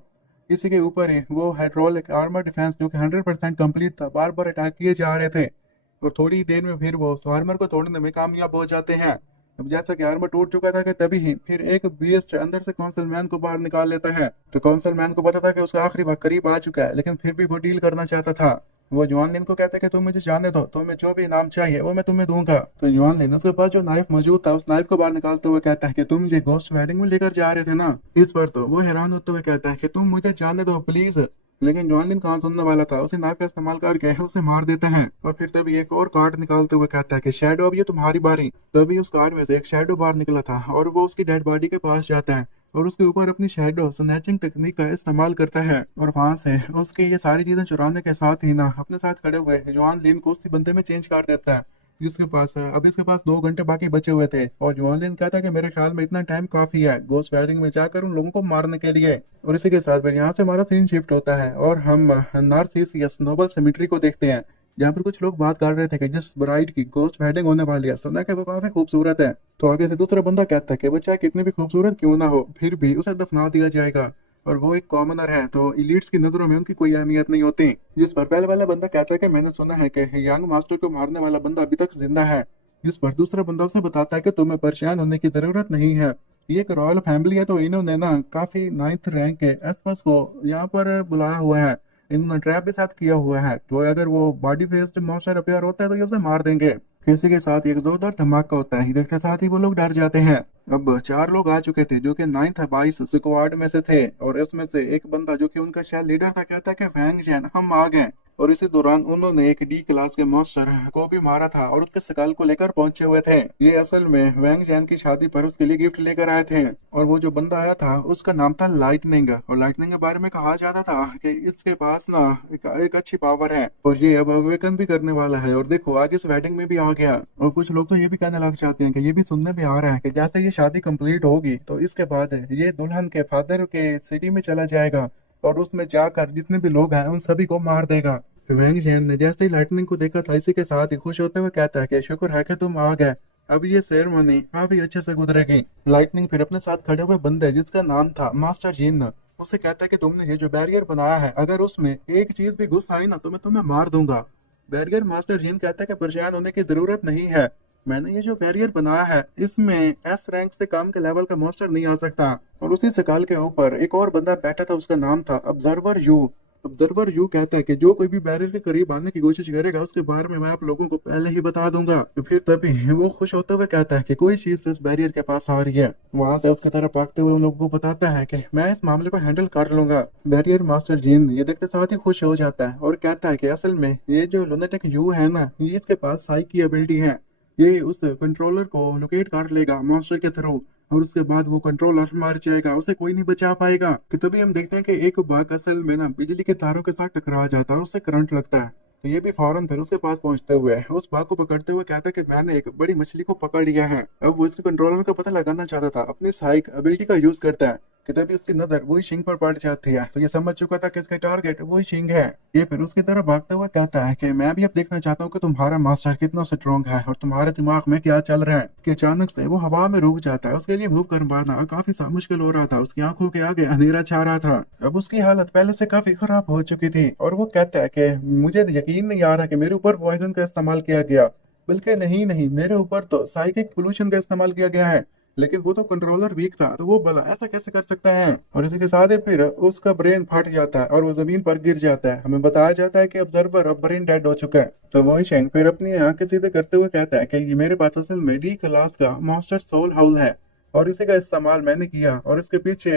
इसी के ऊपर ही वो हाइड्रोलिक आर्मर डिफेंस जो कि 100% कंप्लीट था, बार बार अटैक किए जा रहे थे, और थोड़ी ही देर में फिर वो उस आर्मर को तोड़ने में कामयाब हो जाते हैं। अब जैसा कि आर्मर टूट चुका था, कि तभी ही फिर एक बीस्ट अंदर से कौंसल मैन को बाहर निकाल लेता है। तो कौंसल मैन को पता था कि उसका आखिरी वक्त करीब आ चुका है, लेकिन फिर भी वो डील करना चाहता था। वो जुआन लिन को कहता है कि तुम मुझे जाने दो, तुम्हें जो भी इनाम चाहिए वो मैं तुम्हें दूंगा। तो जुआन लिन उसके पास जो नाइफ मौजूद था उस नाइफ को बाहर निकालते हुए कहता है कि तुम मुझे घोस्ट वेडिंग में लेकर जा रहे थे ना। इस पर तो वो हैरान होते हुए कहता है कि तुम मुझे जाने दो प्लीज। लेकिन जॉनलिन कहाँ सुनने वाला था, उसे नाव का इस्तेमाल करके उसे मार देते हैं। और फिर तभी एक और कार्ड निकालते हुए कहता है कि शैडो अब ये तुम्हारी बारी। तभी उस कार्ड में से एक शैडो बाहर निकला था और वो उसकी डेड बॉडी के पास जाता है और उसके ऊपर अपनी शैडो स्नैचिंग तकनीक का इस्तेमाल करता है, और वहां से उसकी ये सारी चीजें चुराने के साथ ही ना अपने साथ खड़े हुए जॉन लिन को उसी बंदे में चेंज कर देता है जिसके पास है। अब इसके पास 2 घंटे बाकी बचे हुए थे, और जुआनलिन कहता है कि मेरे ख्याल में इतना टाइम काफी है घोस्ट फायरिंग में जाकर उन लोगों को मारने के लिए। और इसी के साथ फिर यहाँ से हमारा सीन शिफ्ट होता है और हम नार्सिसियस नोबल सेमेट्री को देखते हैं, जहाँ पर कुछ लोग बात कर रहे थे कि जिस ब्राइड की घोस्ट वेडिंग होने वाली है, सुना कि वो काफी खूबसूरत है। तो आगे से दूसरा बंदा कहता है कि वो चाहे कितनी भी खूबसूरत क्यों ना हो, फिर भी उसे दफना दिया जाएगा, और वो एक कॉमनर है, तो इलीट्स की नजरों में उनकी कोई अहमियत नहीं होती। जिस पर पहले वाला बंदा कहता है कि मैंने सुना है कि यंग मास्टर को मारने वाला बंदा अभी तक जिंदा है। जिस पर दूसरा बंदा उसे बताता है कि तुम्हें परेशान होने की जरूरत नहीं है, ये एक रॉयल फैमिली है, तो इन्होंने ना काफी 9th रैंक के एसपस को यहाँ पर बुलाया हुआ है। इन्होंने ट्रैप भी साथ किया हुआ है, तो अगर वो बॉडी फेस्ड मॉन्स्टर अपेयर होता है तो ये उसे मार देंगे। किसी के साथ एक जोरदार धमाका होता है, देखते साथ ही वो लोग डर जाते हैं। अब 4 लोग आ चुके थे जो कि 9th 22 स्क्वाड में से थे, और इसमें से एक बंदा जो कि उनका शायद लीडर था कहता है कि वैंग जैन हम आ गए। और इसी दौरान उन्होंने एक डी क्लास के मास्टर को भी मारा था और उसके स्कल को लेकर पहुंचे हुए थे। ये असल में वैंग जैन की शादी पर उसके लिए गिफ्ट लेकर आए थे। और वो जो बंदा आया था उसका नाम था लाइटनिंग, और लाइटनिंग के बारे में कहा जाता था कि इसके पास ना एक अच्छी पावर है और ये अब अवेकन भी करने वाला है। और देखो आज इस वेडिंग में भी आ गया। और कुछ लोग तो ये भी कहने लग जाते हैं कि ये भी सुनने में आ रहा है कि जैसे ये शादी कंप्लीट होगी तो इसके बाद ये दुल्हन के फादर के सिटी में चला जाएगा और उसमें जाकर जितने भी लोग हैं उन सभी को मार देगा। वैंग जैन ने जैसे ही लाइटनिंग को देखा था इसी के साथ ही खुश होते हुए कहता है कि शुक्र है कि तुम आ गए, अब ये सेरेमनी काफी अच्छे से गुजरेगी। लाइटनिंग फिर अपने साथ खड़े हुए बंदे जिसका नाम था मास्टर जीन उससे कहता है कि तुमने ये जो बैरियर बनाया है अगर उसमें एक चीज भी घुस आई ना तो मैं तुम्हें मार दूंगा। बैरियर मास्टर जीन कहता है कि परेशान होने की जरूरत नहीं है, मैंने ये जो बैरियर बनाया है इसमें एस रैंक से कम के लेवल का मॉन्स्टर नहीं आ सकता। और उसी सकाल के ऊपर एक और बंदा बैठा था, उसका नाम था ऑब्जर्वर यू। ऑब्जर्वर यू कहता है कि जो कोई भी बैरियर के करीब आने की कोशिश करेगा उसके बारे में मैं आप लोगों को पहले ही बता दूंगा। तो फिर तभी वो खुश होते हुए कहता है कि कोई चीज उस बैरियर के पास आ रही है। वहां से उसकी तरफ भागते हुए उन लोगों को बताता है कि मैं इस मामले को हैंडल कर लूंगा। बैरियर मास्टर जीन ये देखते साथ ही खुश हो जाता है और कहता है कि असल में ये जो लुनेटिक यू है ना ये इसके पास साइक की एबिलिटी है, ये उस कंट्रोलर को लोकेट कर लेगा मॉन्स्टर के थ्रू और उसके बाद वो कंट्रोलर मार जाएगा, उसे कोई नहीं बचा पाएगा। कि तभी हम देखते हैं कि एक बाघ असल में ना बिजली के तारों के साथ टकरा जाता है और उससे करंट लगता है। तो ये भी फौरन फिर उसके पास पहुंचते हुए उस बाघ को पकड़ते हुए कहता है कि मैंने एक बड़ी मछली को पकड़ लिया है। अब वो इसके कंट्रोलर का पता लगाना चाहता था, अपनी साइक एबिलिटी का यूज करता है कि तभी उसकी नजर वही शिंग पर पड़ जाती है। तो ये समझ चुका था कि इसका टारगेट वही शिंग है। ये फिर उसकी तरफ भागते हुए कहता है कि मैं भी अब देखना चाहता हूँ कि तुम्हारा मास्टर कितना स्ट्रॉन्ग है और तुम्हारे दिमाग में क्या चल रहा है। कि अचानक से वो हवा में रुक जाता है, उसके लिए मूव कर पाना काफी मुश्किल हो रहा था, उसकी आंखों के आगे अंधेरा छा रहा था। अब उसकी हालत पहले से काफी खराब हो चुकी थी और वो कहता है कि मुझे यकीन नहीं आ रहा कि मेरे ऊपर पॉइजन का इस्तेमाल किया गया, बल्कि नहीं नहीं मेरे ऊपर तो साइकिक पोल्यूशन का इस्तेमाल किया गया है। लेकिन वो तो कंट्रोलर वीक था तो वो भला ऐसा कैसे कर सकता है। और इसी के साथ ही फिर उसका ब्रेन फट जाता है और वो जमीन पर गिर जाता है। हमें बताया जाता है कि ऑब्जर्वर अब ब्रेन डेड हो चुका है। तो वही शेंग फिर अपनी आंखें सीधे करते हुए कहता है कि ये मेरे पास असल में डी क्लास का मॉन्स्टर सोल हाउल है और इसी का इस्तेमाल मैंने किया और इसके पीछे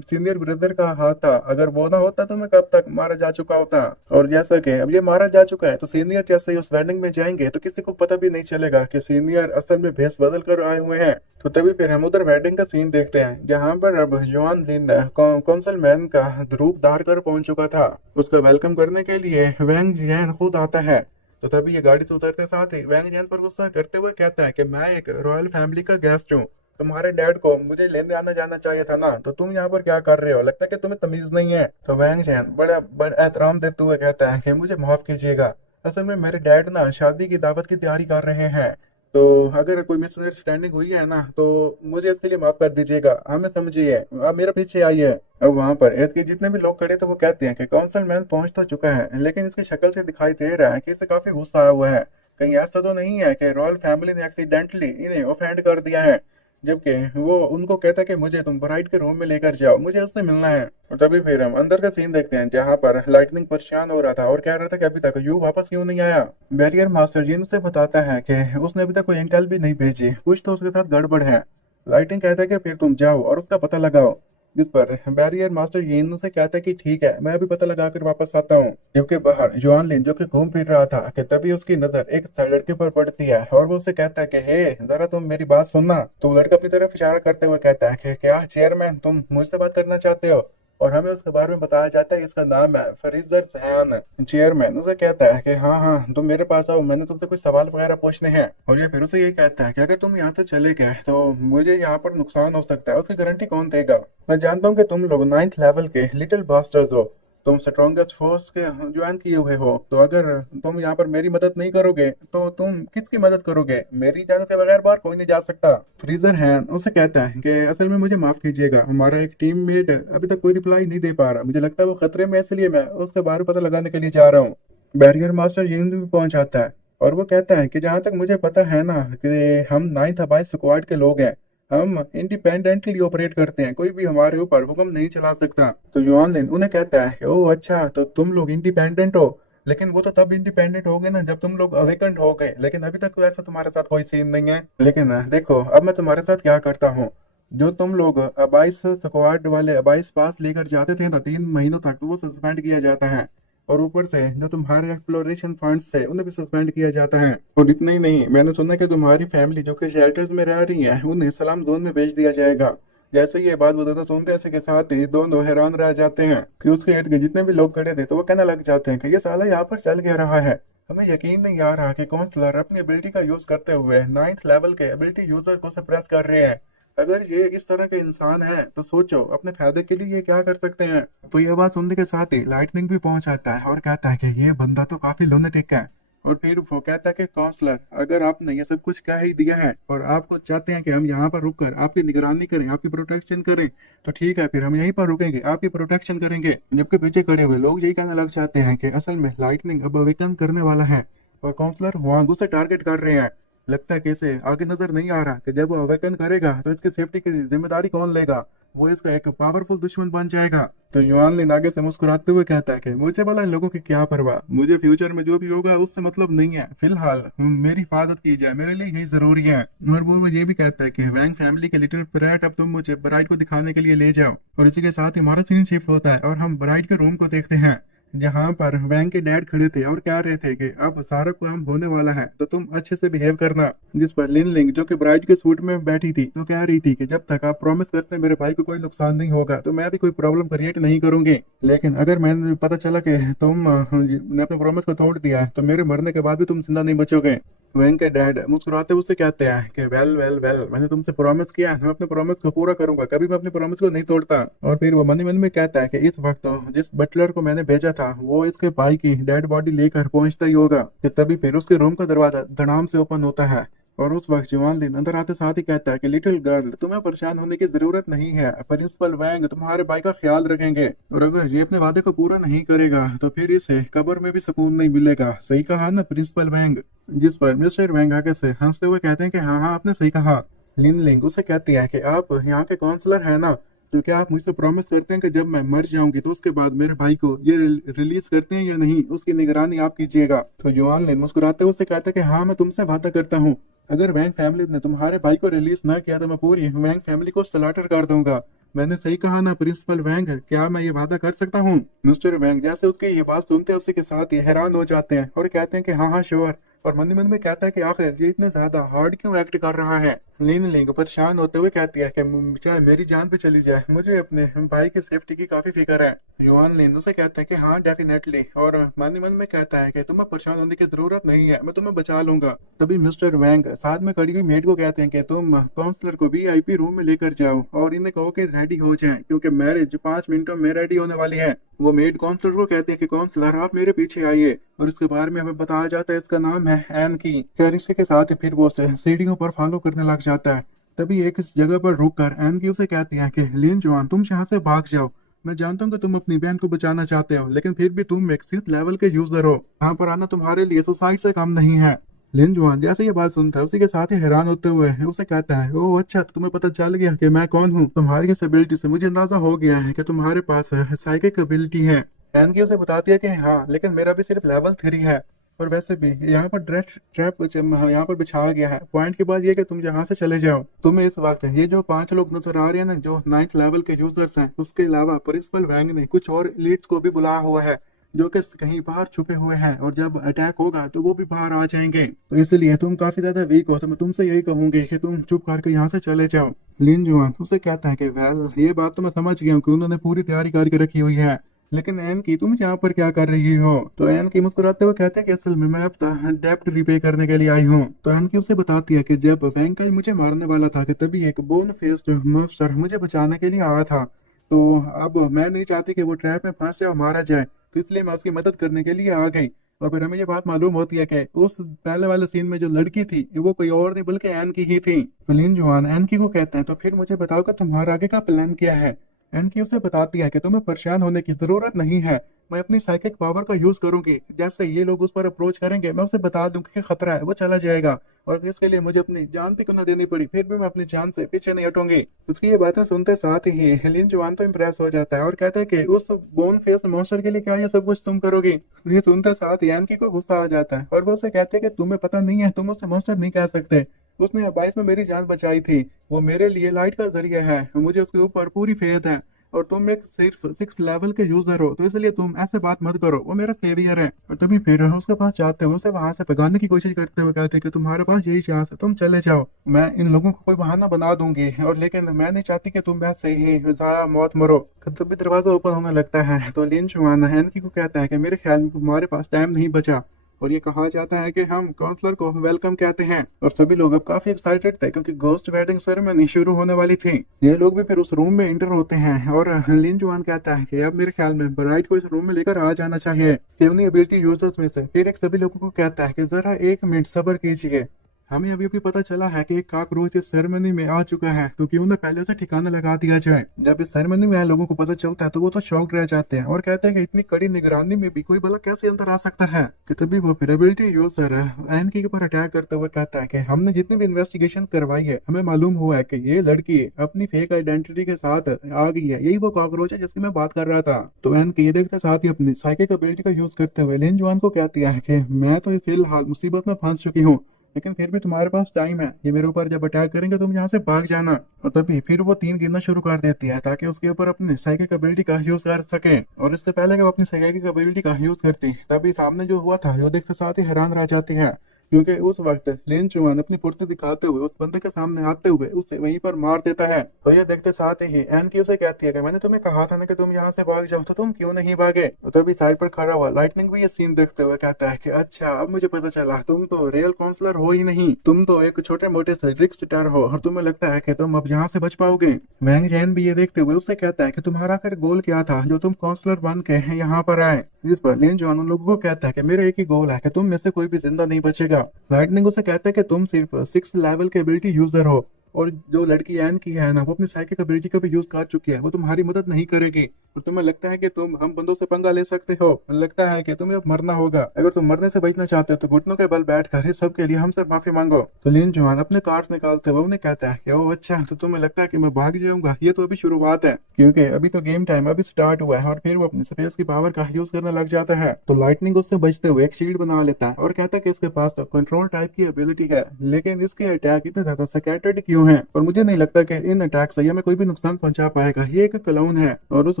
सीनियर ब्रदर का हाथ था, अगर वो ना होता तो मैं कब तक मारा जा चुका होता। और जैसा कि अब ये मारा जा चुका है तो सीनियर जैसे ही उस वेडिंग में जाएंगे तो किसी को पता भी नहीं चलेगा कि सीनियर असल में भेस बदल कर आए हुए हैं। तो तभी फिर हम उधर वेडिंग का सीन देखते हैं जहाँ पर अब जॉन लिन कौंसल मैन का रूप धार कर पहुंच चुका था। उसका वेलकम करने के लिए वैंग जैन खुद आता है। तो तभी ये गाड़ी से उतरते साथ ही वैंग जैन पर गुस्सा करते हुए कहता है कि मैं एक रॉयल फैमिली का गेस्ट हूँ, तुम्हारे डैड को मुझे लेने आना जाना चाहिए था ना, तो तुम यहाँ पर क्या कर रहे हो, लगता है कि तुम्हें तमीज नहीं है। तो वैंग जैन बड़ा बड़ा एहतराम देते हुए कहता है कि मुझे माफ कीजिएगा, असल में मेरे डैड ना शादी की दावत की तैयारी कर रहे हैं, तो अगर कोई मिसअंडरस्टैंडिंग हुई है ना तो मुझे इसके लिए माफ कर दीजिएगा, हमें समझिए, आप मेरे पीछे आइए। अब वहां पर इर्द के जितने भी लोग खड़े थे वो कहते हैं कि काउंसिल मैन पहुंच तो चुका है लेकिन इसकी शक्ल से दिखाई दे रहा है कि इसे काफी गुस्सा आया हुआ है। कहीं ऐसा तो नहीं है कि रॉयल फैमिली ने एक्सीडेंटली इन्हें ऑफेंड कर दिया है। जबकि वो उनको कहता है कि मुझे तुम ब्राइड के रूम में लेकर जाओ, मुझे उससे मिलना है। और तभी फिर हम अंदर का सीन देखते हैं जहाँ पर लाइटनिंग परेशान हो रहा था और कह रहा था कि अभी तक यू वापस क्यों नहीं आया। बैरियर मास्टर जी उसे बताता है कि उसने अभी तक कोई इंटेल भी नहीं भेजी, कुछ तो उसके साथ गड़बड़ है। लाइटिंग कहता है कि फिर तुम जाओ और उसका पता लगाओ, जिस पर बैरियर मास्टर यीन से कहता है कि ठीक है मैं अभी पता लगा कर वापस आता हूँ। जबकि बाहर जुआन लिन जो कि घूम फिर रहा था कि तभी उसकी नजर एक लड़के पर पड़ती है और वो उसे कहता है कि हे जरा तुम मेरी बात सुनना। तो वो लड़का अपनी तरफ इशारा करते हुए कहता है कि क्या चेयरमैन तुम मुझसे बात करना चाहते हो। और हमें उसके बारे में बताया जाता है इसका नाम है फरीजर जहान। चेयरमैन उसे कहता है कि हाँ हाँ तुम मेरे पास आओ, मैंने तुमसे कुछ सवाल वगैरह पूछने हैं। और ये फिर उसे ये कहता है कि अगर तुम यहाँ से चले गए तो मुझे यहाँ पर नुकसान हो सकता है, उसकी गारंटी कौन देगा। मैं जानता हूँ कि तुम लोग 9th लेवल के लिटिल बास्टर्स हो, तुम स्ट्रॉन्गेस्ट फोर्स के ज्वाइन किए हुए हो, तो अगर तुम यहाँ पर मेरी मदद नहीं करोगे तो तुम किसकी मदद करोगे, मेरी इजाजत के बगैर बाहर कोई नहीं जा सकता। फ्रीजर है उसे कहता है कि असल में मुझे माफ कीजिएगा, हमारा एक टीममेट अभी तक कोई रिप्लाई नहीं दे पा रहा, मुझे लगता है वो खतरे में है, इसलिए मैं उसके बारे में पता लगाने के लिए जा रहा हूँ। बैरियर मास्टर यहीं भी पहुंच आता है और वो कहता है कि जहां तक मुझे पता है ना कि हम 9th हवाई स्क्वाड के लोग हैं, हम इंडिपेंडेंटली ऑपरेट करते हैं, कोई भी हमारे ऊपर हुक्म नहीं चला सकता। तो युआन लिन उन्हें कहता है कि ओह अच्छा तो तुम लोग इंडिपेंडेंट हो, लेकिन वो तो तब इंडिपेंडेंट हो गए ना जब तुम लोग अवेकंड हो गए, लेकिन अभी तक तो ऐसा तुम्हारे साथ कोई सीन नहीं है। लेकिन देखो अब मैं तुम्हारे साथ क्या करता हूँ, जो तुम लोग 22 स्क्वाड वाले 22 पास लेकर जाते थे ना 3 महीनों तक, तो वो सस्पेंड किया जाता है। और ऊपर से जो तुम्हारे एक्सप्लोरेशन फंड्स है उन्हें भी सस्पेंड किया जाता है। और इतना ही नहीं, मैंने सुना कि तुम्हारी फैमिली जो कि शेल्टर्स में रह रही है उन्हें सलाम जोन में भेज दिया जाएगा। जैसे ये बात बताता सुनते ऐसे के साथ ही दोनों हैरान रह जाते हैं कि उसके इर्द गिर्द जितने भी लोग खड़े थे तो वो कहने लग जाते हैं कि ये साला यहाँ पर चल क्या रहा है। हमें यकीन नहीं आ रहा कि काउंसलर अपनी एबिलिटी का यूज करते हुए 9th लेवल के एबिलिटी यूजर को सप्रेस कर रहे हैं। अगर ये इस तरह के इंसान है तो सोचो अपने फायदे के लिए ये क्या कर सकते हैं। तो ये बात सुनने के साथ ही लाइटनिंग भी पहुंच आता है और कहता है कि ये बंदा तो काफी लुनेटिक है। और फिर वो कहता है कि काउंसलर, अगर आपने ये सब कुछ कह ही दिया है और आपको चाहते हैं कि हम यहाँ पर रुककर आपकी निगरानी करें, आपकी प्रोटेक्शन करें, तो ठीक है, फिर हम यहीं पर रुकेंगे, आपकी प्रोटेक्शन करेंगे। जबकि पीछे खड़े हुए लोग यही कहने लग जाते हैं कि असल में लाइटनिंग अब अवेकन करने वाला है और काउंसलर वांग उसे टारगेट कर रहे हैं। लगता है कि इसे आगे नजर नहीं आ रहा कि जब वो अवेकन करेगा तो इसकी सेफ्टी की जिम्मेदारी कौन लेगा। वो इसका एक पावरफुल दुश्मन बन जाएगा। तो युआन लिन आगे से मुस्कुराते हुए कहता है कि मुझे भला इन लोगों की क्या परवाह, मुझे फ्यूचर में जो भी होगा उससे मतलब नहीं है, फिलहाल मेरी हिफाजत की जाए, मेरे लिए यही जरूरी है। और वो ये भी कहता है कि वैंग फैमिली के लिटिल ब्राइट अब तुम मुझे ब्राइट को दिखाने के लिए ले जाओ। और इसी के साथ ही हमारा सीन शिफ्ट होता है और हम ब्राइट के रूम को देखते हैं जहाँ पर वैंग के डैड खड़े थे और कह रहे थे कि अब सारा काम होने वाला है तो तुम अच्छे से बिहेव करना। जिस पर लिन लिंग जो कि ब्राइड के सूट में बैठी थी तो कह रही थी कि जब तक आप प्रॉमिस करते हैं मेरे भाई को कोई नुकसान नहीं होगा तो मैं भी कोई प्रॉब्लम क्रिएट नहीं करूंगी। लेकिन अगर मैंने पता चला कि ने अपने प्रॉमिस को तोड़ दिया है तो मेरे मरने के बाद भी तुम जिंदा नहीं बचोगे। वैंग के डैड मुस्कुराते हुए उससे कहते हैं कि वेल वेल वेल, मैंने तुमसे प्रॉमिस किया है, मैं अपने प्रॉमिस को पूरा करूंगा, कभी मैं अपने प्रॉमिस को नहीं तोड़ता। और फिर वो मन ही मन में कहता है कि इस वक्त तो जिस बटलर को मैंने भेजा था वो इसके भाई की डेड बॉडी लेकर पहुंचता ही होगा कि तभी फिर उसके रूम का दरवाजा धड़ाम से ओपन होता है। और उस वक्त जवान लिन अंदर आते साथ ही कहता है कि लिटिल गर्ल, तुम्हें परेशान होने की जरूरत नहीं है, प्रिंसिपल वैंग तुम्हारे भाई का ख्याल रखेंगे और अगर ये अपने वादे को पूरा नहीं करेगा तो फिर इसे कब्र में भी सुकून नहीं मिलेगा। सही कहा ना प्रिंसिपल वैंग। जिस पर मिस्टर वैंग आगे से हंसते हुए कहते हैं कि हाँ हाँ, आपने सही कहा। लिन लिंग उसे कहती है कि आप यहाँ के काउंसलर हैं ना, तो क्या आप मुझसे प्रॉमिस करते हैं कि जब मैं मर जाऊंगी तो उसके बाद मेरे भाई को ये रिलीज करते हैं या नहीं, उसकी निगरानी आप कीजिएगा। तो युआन लिन मुस्कुराते हुए उससे कहता है कि हाँ, मैं तुमसे वादा करता हूँ, अगर वैंग फैमिली ने तुम्हारे भाई को रिलीज ना किया तो मैं पूरी वैंग फैमिली को स्लॉटर कर दूंगा। मैंने सही कहा ना प्रिंसिपल वैंग, क्या मैं ये वादा कर सकता हूँ। मिस्टर वैंग जैसे उसकी ये बात सुनते हैं उसी के साथ ही हैरान हो जाते हैं और कहते हैं कि हाँ हाँ श्योर। और मन ही मन में कहता है कि आखिर ये इतने ज्यादा हार्ड क्यों एक्ट कर रहा है। लीन लिंग परेशान होते हुए कहती है कि चाहे मेरी जान पे चली जाए, मुझे अपने भाई की सेफ्टी की काफी फिक्र है। युआन लिन उसे कहता है कि हाँ डेफिनेटली, और मन ही मन में कहता है कि तुम्हें परेशान होने की जरूरत नहीं है, मैं तुम्हें बचा लूंगा। तभी मिस्टर वैंग साथ में खड़ी हुई मेड को कहते हैं कि तुम काउंसलर को वीआईपी रूम में लेकर जाओ और इन्हें कहो कि रेडी हो जाएं क्योंकि मैरिज 5 मिनटों में रेडी होने वाली है। वो मेड काउंसलर को कहते हैं कि काउंसलर आप मेरे पीछे आइए, और इसके बारे में हमें बताया जाता है इसका नाम है एन की। खैर इसी के साथ ही फिर वो उसे सीढ़ियों पर फॉलो करने लग जाता है। तभी एक इस जगह पर रुककर एन की उसे कहती है कि लिन जुआन, तुम यहाँ से भाग जाओ। मैं जानता हूँ कि तुम अपनी बहन को बचाना चाहते हो, लेकिन फिर भी तुम एक 6th लेवल के यूजर हो, यहाँ पर आना तुम्हारे लिए सुसाइड से कम नहीं है। लिन जुआन जैसे ये बात सुनता है उसी के साथ ही हैरान होते हुए उसे कहता है, ओह अच्छा, तो तुम्हें पता चल गया कि मैं कौन हूँ। तुम्हारी इस एबिलिटी से मुझे अंदाजा हो गया है कि तुम्हारे पास साइकिक एबिलिटी है। एन की उसे बताती है कि हाँ, लेकिन मेरा भी सिर्फ लेवल 3 है। और वैसे भी यहाँ पर ड्रेस ट्रैप यहाँ पर बिछाया गया है। पॉइंट की बात यह कि तुम यहाँ से चले जाओ। तुम्हें इस वक्त ये जो 5 लोग नजर आ रहे हैं ना, जो 9th लेवल के यूजर्स हैं, उसके अलावा प्रिंसिपल वैंग ने कुछ और एलिट्स को भी बुलाया हुआ है जो कि कहीं बाहर छुपे हुए हैं, और जब अटैक होगा तो वो भी बाहर आ जाएंगे। तो इसलिए तुम काफी ज्यादा वीक हो, तो मैं तुमसे यही कहूंगी कि तुम चुप करके यहाँ से चले जाओ। लिन जुआन उसे कहता है कि वेल, ये बात तो मैं समझ गया हूँ कि उन्होंने पूरी तैयारी करके रखी हुई है, लेकिन एन की तुम यहाँ पर क्या कर रही हो। तो एन की मुस्कुराते हुए कहते हैं कि असल में मैं अब डेप्ट रिपे करने के लिए आई हूँ। तो एन की उसे बताती है कि जब वैंकाई मुझे मारने वाला था कि तभी एक बोन फेस्ड मॉन्स्टर मुझे बचाने के लिए आया था। तो अब मैं नहीं चाहती कि वो ट्रैप में फंस जाए और मारा जाए, तो इसलिए मैं उसकी मदद करने के लिए आ गई। और फिर हमें ये बात मालूम होती है कि उस पहले वाले सीन में जो लड़की थी वो कोई और नहीं बल्कि एन की ही थी। तो लिन जुआन एन की को कहते हैं, तो फिर मुझे बताओ कि तुम्हारा आगे का प्लान क्या है। एनकी उसे बताती है कि तुम्हें परेशान होने की जरूरत नहीं है, मैं अपनी साइकिक पावर का यूज करूंगी, जैसे ये लोग उस पर अप्रोच करेंगे मैं उसे बता दूंगी कि खतरा है, वो चला जाएगा, और इसके लिए मुझे अपनी जान भी क्यों ना देनी पड़ी, फिर भी मैं अपनी जान से पीछे नहीं हटूंगी। उसकी ये बातें सुनते साथ ही हेलिन जवान तो इम्प्रेस हो जाता है और कहता है कि उस बोन फेस मॉन्स्टर के लिए क्या ये सब कुछ तुम करोगी। ये सुनते साथ ही एनकी को गुस्सा आ जाता है और वो उसे कहते हैं कि तुम्हें पता नहीं है, तुम उससे मॉन्स्टर नहीं कह सकते, उसने 22 में मेरी जान बचाई थी, वो मेरे लिए लाइट का जरिया है, मुझे उसके ऊपर पूरी फेथ है। और तुम एक सिर्फ 6 लेवल के यूजर हो, तो इसलिए तुम ऐसे बात मत करो, वो मेरा सेवियर है। और तभी फिर उसके पास जाते हुए उसे वहां से भगाने की कोशिश करते हुए कहते हैं कि तुम्हारे पास यही चांस है, तुम चले जाओ, मैं इन लोगों को कोई बहाना बना दूंगी, और लेकिन मैं नहीं चाहती कि तुम वैसे ही जाया मौत मरो। तभी दरवाजा ओपन होने लगता है तो लिन जुआन हैंकी को कहता है कि मेरे ख्याल में तुम्हारे पास टाइम नहीं बचा, और ये कहा जाता है कि हम काउंसलर को वेलकम कहते हैं। और सभी लोग अब काफी एक्साइटेड थे क्योंकि घोस्ट वेडिंग सेरेमनी शुरू होने वाली थी। ये लोग भी फिर उस रूम में एंटर होते हैं और लिन जुआन कहता है कि अब मेरे ख्याल में ब्राइड को इस रूम में लेकर आ जाना चाहिए कि उन्हीं एबिलिटी यूजर्स में से। फिर एक सभी लोगों को कहता है कि जरा 1 मिनट सब्र कीजिए, हमें अभी अभी पता चला है कि एक कॉकरोच इस सेरेमनी में आ चुका है, तो क्यों ना पहले उसे ठिकाना लगा दिया जाए। जब इस सेरेमनी में आए लोगों को पता चलता है तो वो तो शॉक्ड रह जाते हैं और कहते हैं कि इतनी कड़ी निगरानी में भी कोई भला कैसे अंदर आ सकता है। कि तभी वो फिर एबिलिटी यूजर एनकी के ऊपर अटैक करते हुए कहता है कि हमने जितनी भी इन्वेस्टिगेशन करवाई है, हमें मालूम हुआ है कि ये लड़की अपनी फेक आइडेंटिटी के साथ आ गई है, यही वो कॉकरोच है जिसकी मैं बात कर रहा था। तो एनकी ये देखते साथ ही अपनी साइकिक एबिलिटी का यूज करते हुए लिन जुआन को कहती है कि मैं तो फिलहाल मुसीबत में फंस चुकी हूँ, लेकिन फिर भी तुम्हारे पास टाइम है, ये मेरे ऊपर जब अटैक करेंगे तुम यहाँ से भाग जाना। और तभी फिर वो 3 गिनना शुरू कर देती है ताकि उसके ऊपर अपनी साइकिक एबिलिटी का यूज कर सके। और इससे पहले कि वो अपनी साइकिक एबिलिटी का यूज करती, तभी सामने जो हुआ था जो देखते साथ ही हैरान रह जाती है, क्योंकि उस वक्त लिन चुआन अपनी फुर्ती दिखाते हुए उस बंदे के सामने आते हुए उसे वहीं पर मार देता है। तो ये देखते साथ ही एन की उसे कहती है कि मैंने तुम्हें कहा था ना कि तुम यहाँ से भाग जाओ, तो तुम क्यों नहीं भागे। तो तभी साइड पर खड़ा हुआ लाइटनिंग भी ये सीन देखते हुए कहता है कि अच्छा अब मुझे पता चला, तुम तो रियल काउंसलर हो ही नहीं, तुम तो एक छोटे मोटे से ट्रिकस्टर हो, और तुम्हें लगता है कि तुम अब यहाँ से बच पाओगे। वैंग जैन भी ये देखते हुए उससे कहता है कि तुम्हारा आखिर गोल क्या था जो तुम काउंसलर बन के यहाँ पर आए। जिस पर लिन जुआन उन लोगों को कहता है कि मेरा एक ही गोल है कि तुम में से कोई भी जिंदा नहीं बचेगा। लाइटनिंग उसे कहता है कि तुम सिर्फ 6 लेवल के एबिलिटी यूजर हो, और जो लड़की एन की है ना, वो अपनी साइकिक एबिलिटी का भी यूज कर चुकी है, वो तुम्हारी मदद नहीं करेगी। और तुम्हें लगता है कि तुम हम बंदों से पंगा ले सकते हो, लगता है कि तुम्हें अब मरना होगा, अगर तुम मरने से बचना चाहते हो तो घुटनों के बल बैठ कर इस सब के लिए हमसे माफी मांगो। तो लिन जुआन अपने कार्ड्स निकालते हुए उन्हें कहता है कि ओ अच्छा, तो तुम्हें लगता है कि मैं भाग जाऊंगा, ये तो अभी शुरुआत है, क्योंकि अभी तो गेम टाइम अभी स्टार्ट हुआ है। और फिर वो अपनी स्पेस की पावर का यूज करने लग जाता है। तो लाइटनिंग उससे बचते हुए एक शील्ड बना लेता है और कहता है कि इसके पास तो कंट्रोल टाइप की एबिलिटी है, लेकिन इसके अटैक इतने ज्यादा स्कैटर्ड क्यों हैं, और मुझे नहीं लगता कि इन अटैक से हमें कोई भी नुकसान पहुंचा पाएगा, ये एक क्लाउन है। और उस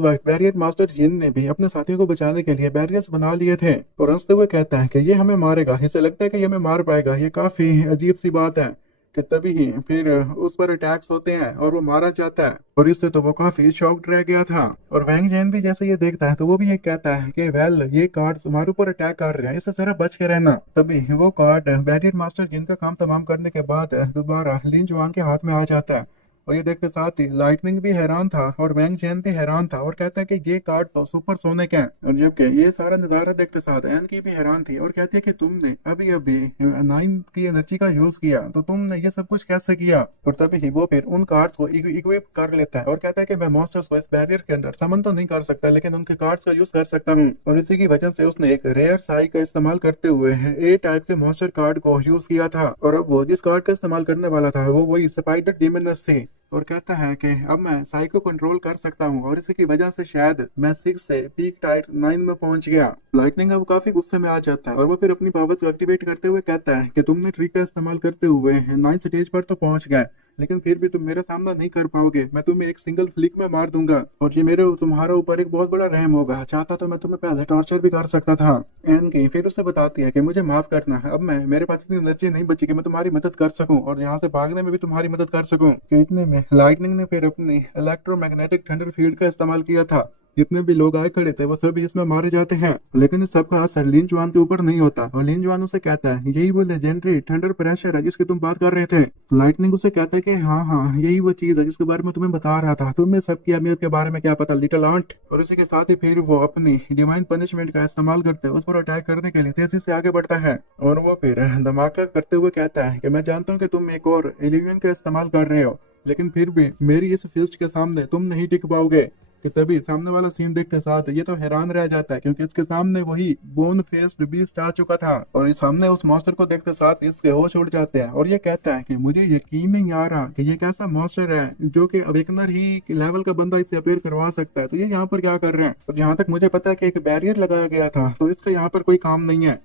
वक्त बैरियर मास्टर जिन ने भी अपने साथियों को बचाने के लिए बैरियर्स बना लिए थे। और हंसते हुए कहता है कि ये हमें मारेगा, इसे लगता है कि ये हमें मार पाएगा, ये काफी अजीब सी बात है। कि तभी ही फिर उस पर अटैक्स होते हैं और वो मारा जाता है, और इससे तो वो काफी शॉक्ड रह गया था। और वैंग जैन भी जैसे ये देखता है तो वो भी ये कहता है कि वेल ये कार्ड्स हमारे ऊपर अटैक कर रहे हैं, इससे जरा बच के रहना। तभी वो कार्ड बैरियर मास्टर जिनका काम तमाम करने के बाद दोबारा लिन जुआन के हाथ में आ जाता है। और ये देखते साथ ही लाइटनिंग भी हैरान था और वैंग जैन भी हैरान था और कहता है कि ये कार्ड तो सुपर सोनिक है। और जबकि ये सारा नजारा देखते साथ एन की भी हैरान थी और कहती है कि तुमने अभी अभी 9 की एनर्जी का यूज किया, तो तुमने ये सब कुछ कैसे किया। और तभी ही वो फिर उन कार्ड्स को इक्विप कर लेता है और कहता है कि मैं मॉन्स्टर्स को इस बैरियर के अंदर समन तो नहीं कर सकता, लेकिन उनके कार्ड्स का यूज कर सकता हूँ। और इसी की वजह से उसने एक रेयर साई का इस्तेमाल करते हुए ए टाइप के मॉन्स्टर कार्ड को यूज किया था, और अब वो जिस कार्ड का इस्तेमाल करने वाला था वो वही स्पाइडर डीमनस थी। और कहता है कि अब मैं साई को कंट्रोल कर सकता हूँ, और इसी की वजह से शायद मैं 6 से पीक टाइट 9 में पहुंच गया। लाइटनिंग अब काफी गुस्से में आ जाता है और वो फिर अपनी पावर्स को एक्टिवेट करते हुए कहता है कि तुमने ट्रिक का इस्तेमाल करते हुए 9 स्टेज पर तो पहुंच गए, लेकिन फिर भी तुम मेरा सामना नहीं कर पाओगे, मैं तुम्हें एक सिंगल फ्लिक में मार दूंगा, और ये मेरे तुम्हारे ऊपर एक बहुत बड़ा रहम होगा, चाहता तो मैं तुम्हें पहले टॉर्चर भी कर सकता था। एन की फिर उसे बताती है कि मुझे माफ करना है, अब मैं मेरे पास इतनी एनर्जी नहीं बची कि मैं तुम्हारी मदद कर सकूं और यहाँ से भागने में भी तुम्हारी मदद कर सकूं। कि इतने में लाइटनिंग ने फिर अपनी इलेक्ट्रोमैग्नेटिक थंडर फील्ड का इस्तेमाल किया था। जितने भी लोग आए खड़े थे वो सभी इसमें मारे जाते हैं, लेकिन इस सबका असर लिन जुआन के ऊपर नहीं होता। और लिन जुआन उसे कहता है यही वो लेजेंडरी थंडर प्रेशर है जिसकी तुम बात कर रहे थे। लाइटनिंग उसे कहता है कि हाँ हाँ यही वो चीज है जिसके बारे में तुम्हें बता रहा था, तुम्हें सबकी अहमियत के बारे में क्या पता लिटिल आंट। और इसी के साथ ही फिर वो अपनी डिवाइन पनिशमेंट का इस्तेमाल करते हुए उस पर अटैक करने के लिए तेजी से आगे बढ़ता है। और वो फिर धमाका करते हुए कहता है कि मैं जानता हूँ कि तुम एक और एलियन का इस्तेमाल कर रहे हो, लेकिन फिर भी मेरी इस फिस्ट के सामने तुम नहीं टिक पाओगे। कि तभी सामने वाला सीन देखते साथ ये तो हैरान रह जाता है, क्योंकि इसके सामने वही बोन फेस्ड बीस्ट आ चुका था, और इस सामने उस मॉन्स्टर को देखते साथ इसके होश उड़ जाते हैं। और ये कहता है कि मुझे यकीन नहीं आ रहा कि ये कैसा मॉन्स्टर है जो कि अवेकनर ही लेवल का बंदा इससे अपेयर करवा सकता है, तो ये यहाँ पर क्या कर रहे हैं। और जहाँ तक मुझे पता है कि एक बैरियर लगाया गया था, तो इसका यहाँ पर कोई काम नहीं है।